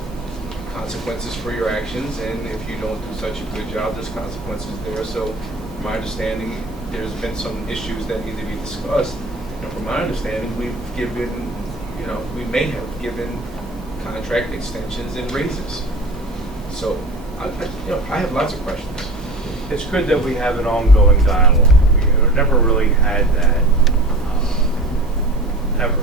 consequences for your actions. And if you don't do such a good job, there's consequences there. So from my understanding, there's been some issues that need to be discussed. And from my understanding, we may have given contract extensions and raises. So, I have lots of questions. It's good that we have an ongoing dialogue. We never really had that, ever.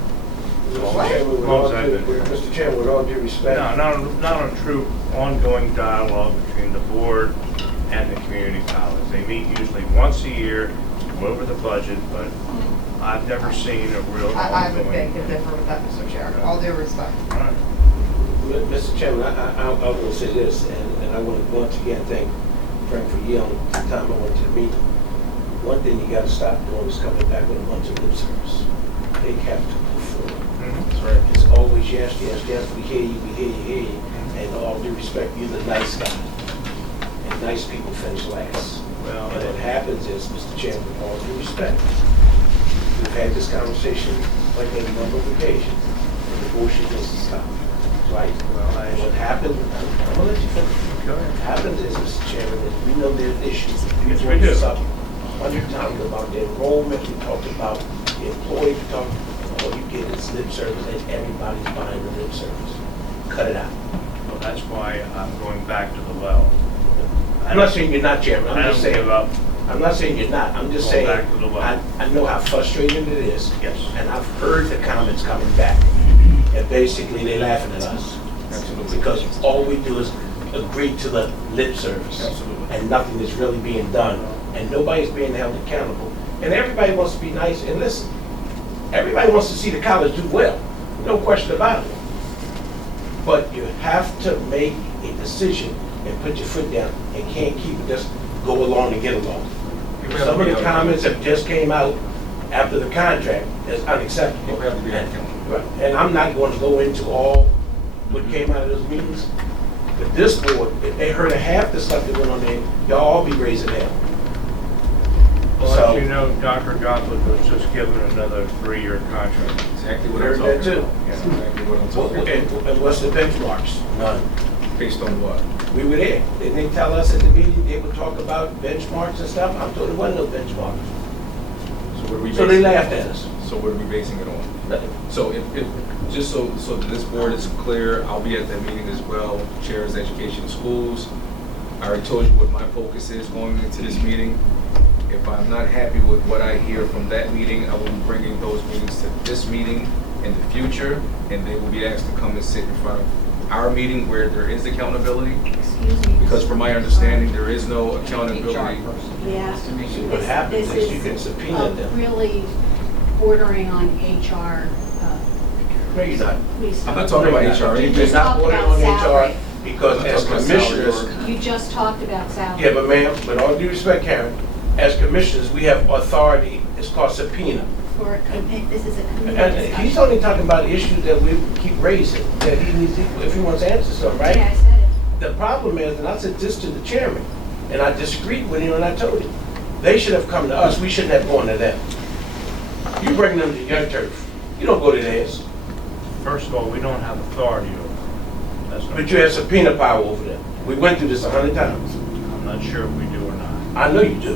Mr. Chairman, with all due respect. No, not a true ongoing dialogue between the board and the community college. They meet usually once a year, go over the budget, but I've never seen a real I would ongoing. beg to differ with that, Mr. Chair. All due respect. All right. Mr. Chairman, I will say this, and I want to once again thank Frank for yielding the time I went to the meeting. one thing you gotta stop doing is coming back with a bunch of lip service. They have to perform. That's right. It's always yes, yes, yes, we hear you, we hear you, hear you. And all due respect, you're the nice guy. And nice people finish last. Well, And what happens is, Mr. Chairman, with all due respect, we've had this conversation like a number of occasions, and the bullshit needs to stop. Right? And what happened, I'm gonna let you finish. What happens is, Mr. Chairman, is we know there's issues. Yes, we do. 100 times about the enrollment, we talked about the employee, we talked, all you get is lip service, and everybody's buying the lip service. Cut it out. Well, that's why I'm going back to the well. I'm not saying you're not, Chairman, I'm I just don't saying. give up. I'm not saying you're not, I'm just Going saying, back to the well. I know how frustrating it is. Yes. And I've heard the comments coming back, and basically they laughing at us. Absolutely. Because all we do is agree to the lip service. Absolutely. And nothing is really being done, and nobody's being held accountable. And everybody wants to be nice, and listen, everybody wants to see the college do well, no question about it. But you have to make a decision and put your foot down, and can't keep it just go along and get along. Some of the comments that just came out after the contract is unacceptable. You have to be accountable. Right. And I'm not going to go into all what came out of those meetings. But this board, if they heard of half the stuff that went on there, y'all all be raising hell. Well, So- as you know, Dr. Gottlieb was just given another 3-year contract. Exactly what I'm Heard talking that too. about. Yeah, exactly what I'm talking about. And what's the benchmarks? None. Based on what? We were there. Didn't they tell us at the meeting they would talk about benchmarks and stuff? I'm told there wasn't no benchmarks. So what are we So they basing- laughed at us. So what are we basing it on? Nothing. So if just so that this board is clear, I'll be at that meeting as well. Chair is Education and Schools. I already told you what my focus is going into this meeting. If I'm not happy with what I hear from that meeting, I will be bringing those meetings to this meeting in the future, and they will be asked to come and sit in front of our meeting where there is accountability. Excuse me. Because from my understanding, there is no accountability. Yeah. What happens This is you can subpoena them. Really bordering on HR. No, you're not. I'm not talking about HR. You You're just not talked voting about on salary. HR because I'm as talking about salary commissioners, or- You just talked about salary. yeah, but ma'am, with all due respect, Karen, as commissioners, we have authority. It's called subpoena. For a this is a committee And discussion. he's only talking about issues that we keep raising, that he needs, if he wants to answer something, right? Yeah, I said it. The problem is, and I said this to the chairman, and I disagreed with him, and I told him, they should have come to us, we shouldn't have gone to them. You bring them to your turf, you don't go to theirs, First of all, we don't have authority over them. That's not. but you have subpoena power over them. We went through this 100 times. I'm not sure if we do or not. I know you do.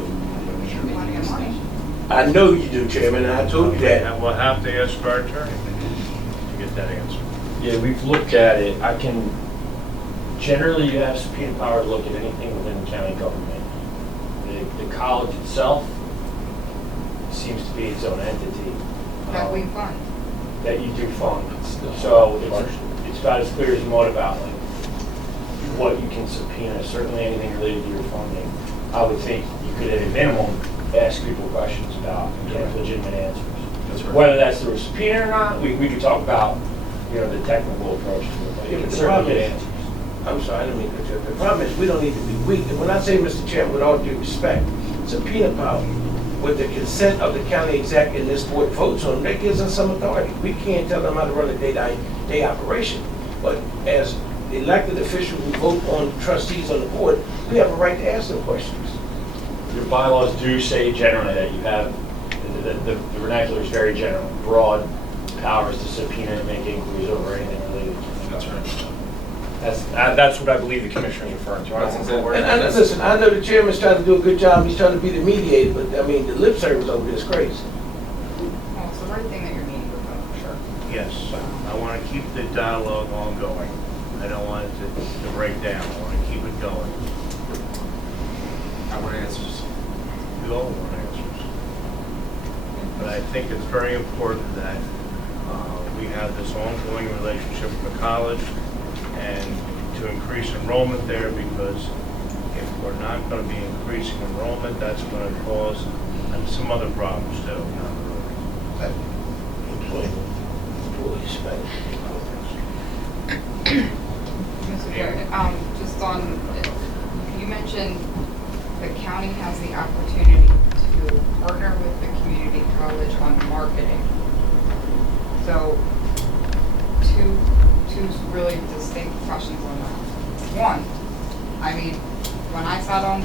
Money and money. I know you do, Chairman, and I told you that. And we'll have to ask our attorney to get that answer. Yeah, we've looked at it. I can, generally you have subpoena power to look at anything within the county government. The college itself seems to be its own entity. That we fund. That you do fund. So it's about as clear as mud about like what you can subpoena, certainly anything related to your funding. I would think you could at a minimum ask people questions about and get legitimate answers. That's right. Whether that's through a subpoena or not, we could talk about, you know, the technical approach to it, but Yeah, you but can the certainly problem get is- answers. I'm sorry, I didn't mean to interrupt. The problem is, we don't need to be weak. And when I say, Mr. Chairman, with all due respect, subpoena power, with the consent of the county exec and this board votes on, that gives us some authority. We can't tell them how to run a day-to-day operation. But as elected officials who vote on trustees on the board, we have a right to ask them questions. Your bylaws do say generally that you have, the vernacular is very general, broad powers to subpoena and make inquiries over anything related to it. That's right. That's what I believe the commissioner is referring to. I don't know where- And listen, I know the chairman's trying to do a good job, he's trying to be the mediator, but I mean, the lip service over here is crazy. Well, it's the right thing that you're meeting with them, for sure. Yes, I want to keep the dialogue ongoing. I don't want it to break down. I want to keep it going. I want answers. We all want answers. But I think it's very important that we have this ongoing relationship with the college and to increase enrollment there, because if we're not going to be increasing enrollment, that's going to cause some other problems too down the road. Employees, right? Mr. Chair, just on, you mentioned the county has the opportunity to to partner with the community college on marketing. So, two really distinct questions on that. One, I mean, when I sat on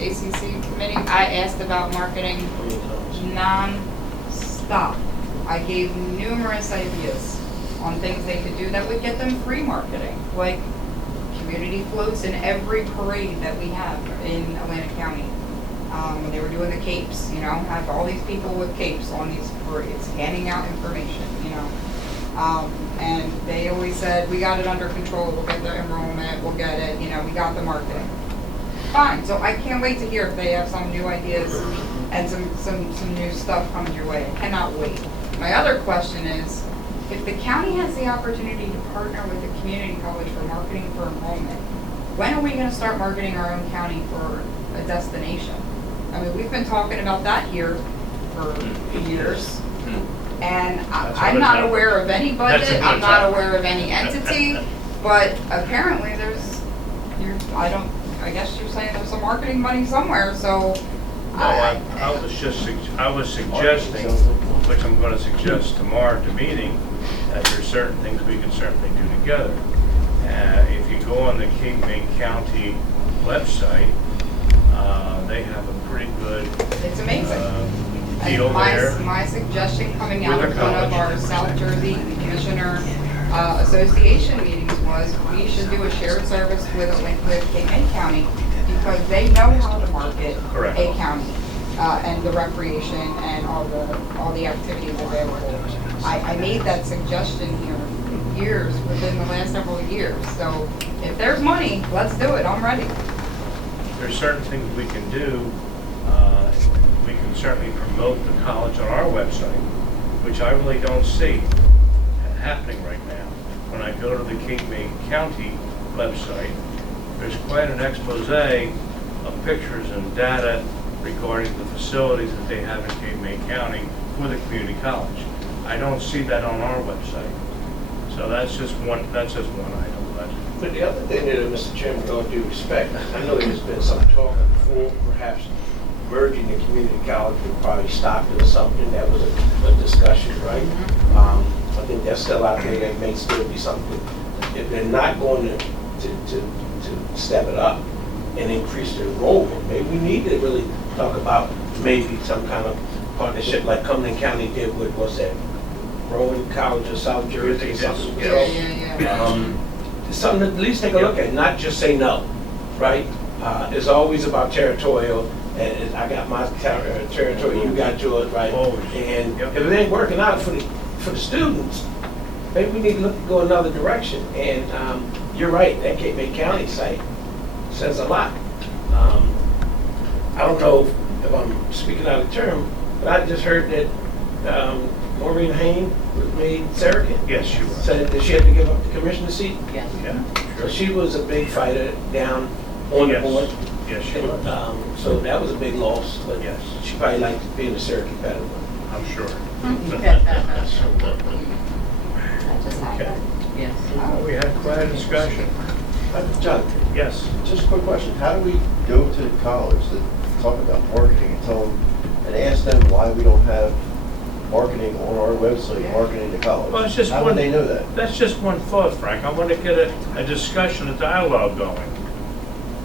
ACC committee, I asked about marketing non-stop. I gave numerous ideas on things they could do that would get them free marketing, like community floats in every parade that we have in Atlantic County. When they were doing the capes, you know, have all these people with capes on these parades, handing out information, you know. And they always said, we got it under control, we'll get the enrollment, we'll get it, you know, we got the marketing. Fine, so I can't wait to hear if they have some new ideas and some new stuff coming your way. I cannot wait. My other question is, if the county has the opportunity to partner with the community college for marketing for enrollment, when are we gonna start marketing our own county for a destination? I mean, we've been talking about that here for years. And I'm not aware of any budget, I'm not aware of any entity, but apparently I guess you're saying there's some marketing money somewhere, so. No, I was suggesting, which I'm gonna suggest tomorrow at the meeting, that there's certain things we can certainly do together. If you go on the Cape May County website, they have a pretty good. It's amazing. Deal there. My suggestion coming out With of the one of college. our South Jersey Commissioner Association meetings was we should do a shared service with Cape May County because they know how to market Correct. a county and the recreation and all the activities available. I made that suggestion here years, within the last several years. So if there's money, let's do it. I'm ready. There's certain things we can do. We can certainly promote the college on our website, which I really don't see happening right now. When I go to the Cape May County website, there's quite an expose of pictures and data regarding the facilities that they have in Cape May County for the community college. I don't see that on our website. So that's just one item. But the other thing that, Mr. Chairman, with all due respect, I know there's been some talk before, perhaps merging the community college with probably Stockton or something. That was a discussion, right? I think that's still out there. That may still be something. If they're not going to step it up and increase their enrollment, maybe we need to really talk about maybe some kind of partnership like Cumberland County did with, what's that, Rowan College of South Jersey or something. Yeah. Something to at least take a look at, not just say no, right? It's always about territorial, and I got my territory, you got yours, right? And if it ain't working out for the students, maybe we need to go another direction. And you're right, that Cape May County site says a lot. I don't know if I'm speaking out of term, but I just heard that Maureen Hayne was made surrogate. Yes, she was. Said that she had to give up the commissioner seat. Yes. Yeah. So she was a big fighter down on the board. Yes, she was. So that was a big loss, but Yes. she probably liked being a surrogate better. I'm sure. Okay. Yes. We had quite a discussion. John, Yes. just a quick question. How do we go to the college to talk about marketing and tell them, and ask them why we don't have marketing on our website, marketing to college? Well, it's just How one. would they know that? That's just one thought, Frank. I want to get a discussion, a dialogue going,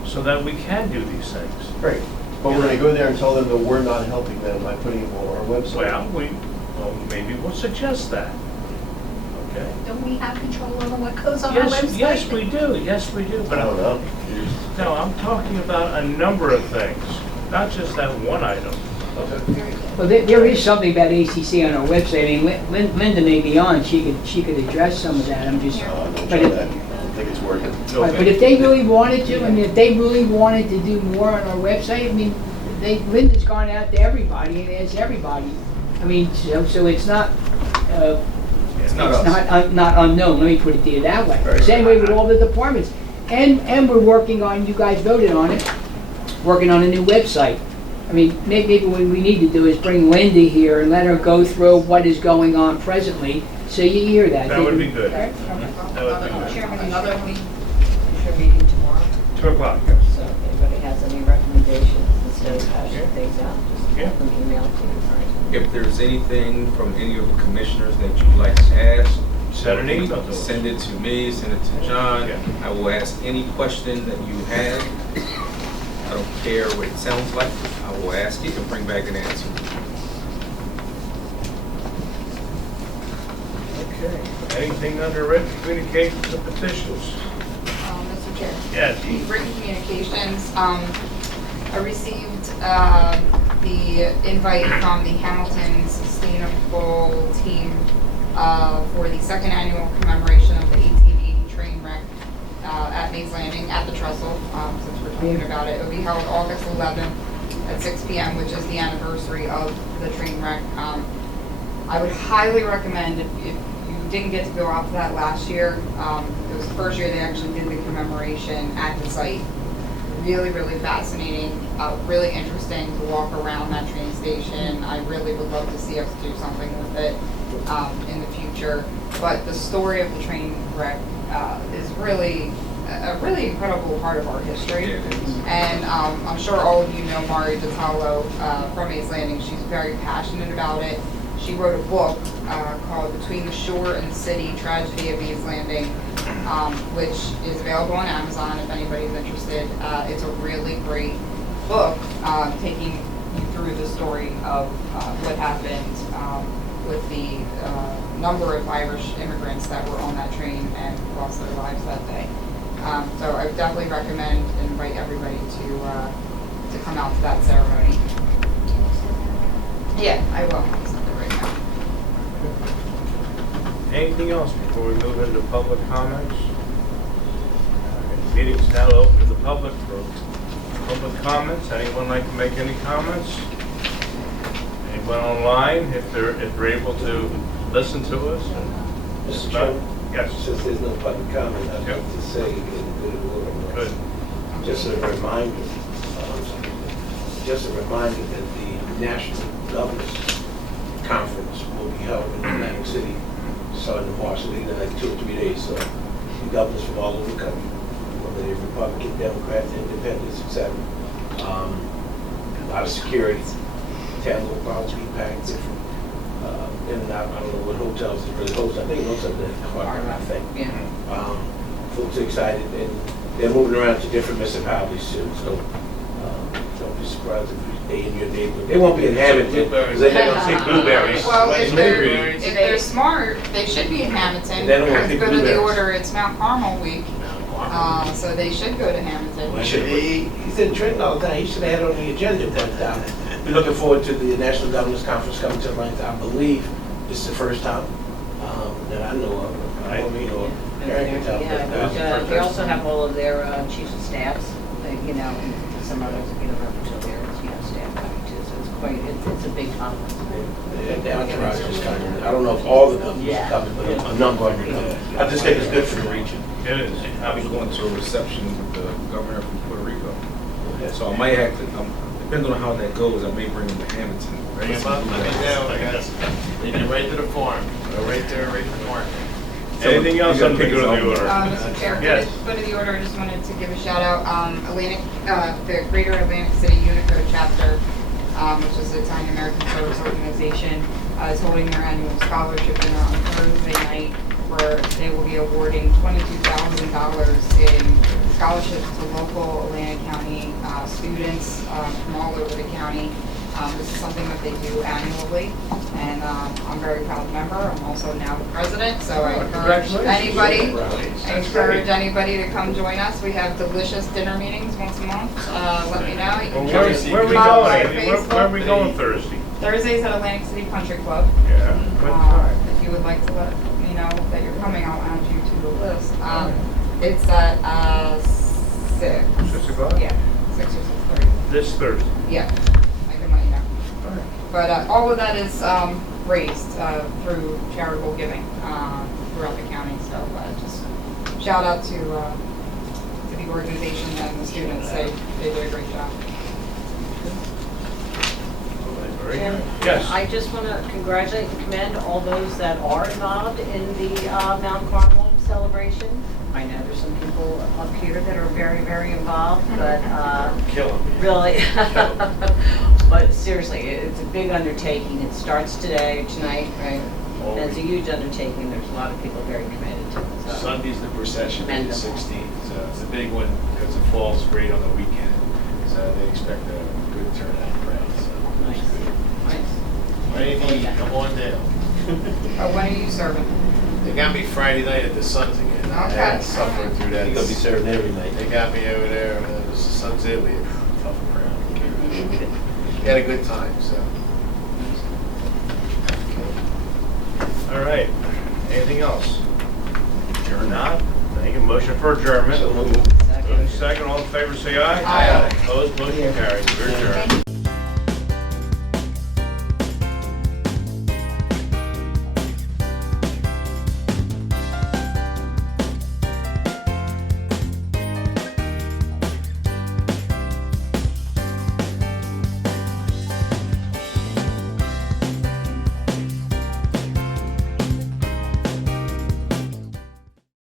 so that we can do these things. Great. But we're gonna go there and tell them that we're not helping them by putting them on our website. Well, maybe we'll suggest that. Okay. Don't we have control over what goes on our Yes, website? yes, we do. Yes, we do. I But don't know. no, I'm talking about a number of things, not just that one item. Well, there is something about ACC on our website. I mean, Linda may be on, she could address some of that. I'm just, Don't but try if, that. I don't think it's working. right, but if they really wanted to, and if they really wanted to do more on our website, I mean, Linda's gone out to everybody and asked everybody. I mean, so it's not, It's not us. not unknown, let me put it to you that way. Right. Same way with all the departments. And we're working on, you guys voted on it, working on a new website. I mean, maybe what we need to do is bring Linda here and let her go through what is going on presently, so you hear that. That would be good. Okay. That would be good. Chairman, another meeting tomorrow. 2 o'clock. So if anybody has any recommendations, instead of hashing things out, Yeah. From email to you, If there's anything from any of the commissioners that you'd like to ask, Send an email to us. send it to me, send it to John. Yeah. I will ask any question that you have. I don't care what it sounds like. I will ask it and bring back an answer. Okay. Anything under written communications and petitions? Mr. Chair. Yes. Written communications, I received the invite from the Hamilton Sustainable Team for the second annual commemoration of the 1880 train wreck at Mays Landing at the Trestle, since we're talking about it. It will be held August 11th at 6 p.m., which is the anniversary of the train wreck. I would highly recommend, if you didn't get to go out to that last year, it was the first year they actually did the commemoration at the site. Really, really fascinating, really interesting to walk around that train station. I really would love to see us do something with it in the future. But the story of the train wreck is really a really incredible part of our history. And I'm sure all of you know Mari Detallo from Mays Landing. She's very passionate about it. She wrote a book called Between the Shore and the City, Tragedy of Mays Landing, which is available on Amazon if anybody's interested. It's a really great book taking you through the story of what happened with the number of Irish immigrants that were on that train and lost their lives that day. So I would definitely recommend and invite everybody to come out to that ceremony. Yeah, I will. I'll send it right now. Anything else before we move into public comments? Meeting's now open to the public for public comments. Anyone like to make any comments? Anyone online, if they're able to listen to us? Mr. Chairman? Yes. Since there's no public comment, I'd like to say in good order. Good. Just a reminder, that the National Governors Conference will be held in Atlantic City starting in March, it'll be like 2 or 3 days. So the governors from all over the country, whether they're Republican, Democrats, Independents, etc. A lot of security. Town will probably be packed different. And I don't know what hotels it really host. I think it hosts at the Harvard, I think. Yeah. Folks are excited, and they're moving around to different municipalities soon. So don't be surprised if they in your neighborhood. They won't be in Hamilton because they're not going to take blueberries. Well, if they're smart, they should be in Hamilton. They don't want to As take good of the blueberries. order, it's Mount Carmel week, so they should go to Hamilton. He's in Trenton all the time. He should have had it on the agenda that we're looking forward to the National Governors Conference coming to Atlanta. I believe this is the first time that I know of. I don't mean, or Eric can tell. Yeah, they also have all of their chiefs of staffs, you know, and some others, you know, representative there, you know, staff coming too, so it's quite, it's a big conference. The entourage is coming. I don't know if all the governors are coming, but a number of them are coming. I just think it's good for the region. It is. I was going to a reception with the governor from Puerto Rico. So I might have to, depending on how that goes, I may bring him to Hamilton. Bring him up, let me know. Lead it right to the farm. Go right there, right to the market. Anything else on the good of the order? Mr. Chair, Yes. good of the order, I just wanted to give a shout out. The Greater Atlantic City Unicode chapter, which is the Italian American Service Organization, is holding their annual scholarship dinner on Thursday night, where they will be awarding $22,000 in scholarships to local Atlantic County students from all over the county. This is something that they do annually, and I'm a very proud member. I'm also now the president, so I encourage anybody to come join us. We have delicious dinner meetings once a month. Let me know. You can Well, where are we follow our going? Where are we Facebook. going Thursday? Thursdays at Atlantic City Country Club. Yeah. What time? If you would like to let me know that you're coming, I'll add you to the list. It's at 6. 6 o'clock? Yeah, 6 or 6:30. This Thursday. Yeah, I can let you know. But all of that is raised through charitable giving throughout the county. So just shout out to the organization and the students. They did a great job. Very good. And Yes. I just want to congratulate and commend all those that are involved in the Mount Carmel celebration. I know there's some people up here that are very, very involved, but Kill him. really, But seriously, it's a big undertaking. It starts today, tonight, right? All And it's a week. huge undertaking. There's a lot of people very committed to it. So. Sunday's the procession, the Tremendous. 16th, so it's a big one because it falls great on the weekend. So they expect a good turnout crowd, so Nice. it's good. Nice. Ready to eat, come on down. When are you serving? They got me Friday night at the Suns again. I Okay. had suffering through that. You're gonna be serving every night. They got me over there, and it was Suns Italy, a tough crowd. We had a good time, so. All right. Anything else? You're not? Thank you. Motion for adjournment. So moved. Second, all in favor, say aye. Aye. Opposed, motion carries. We're adjourned.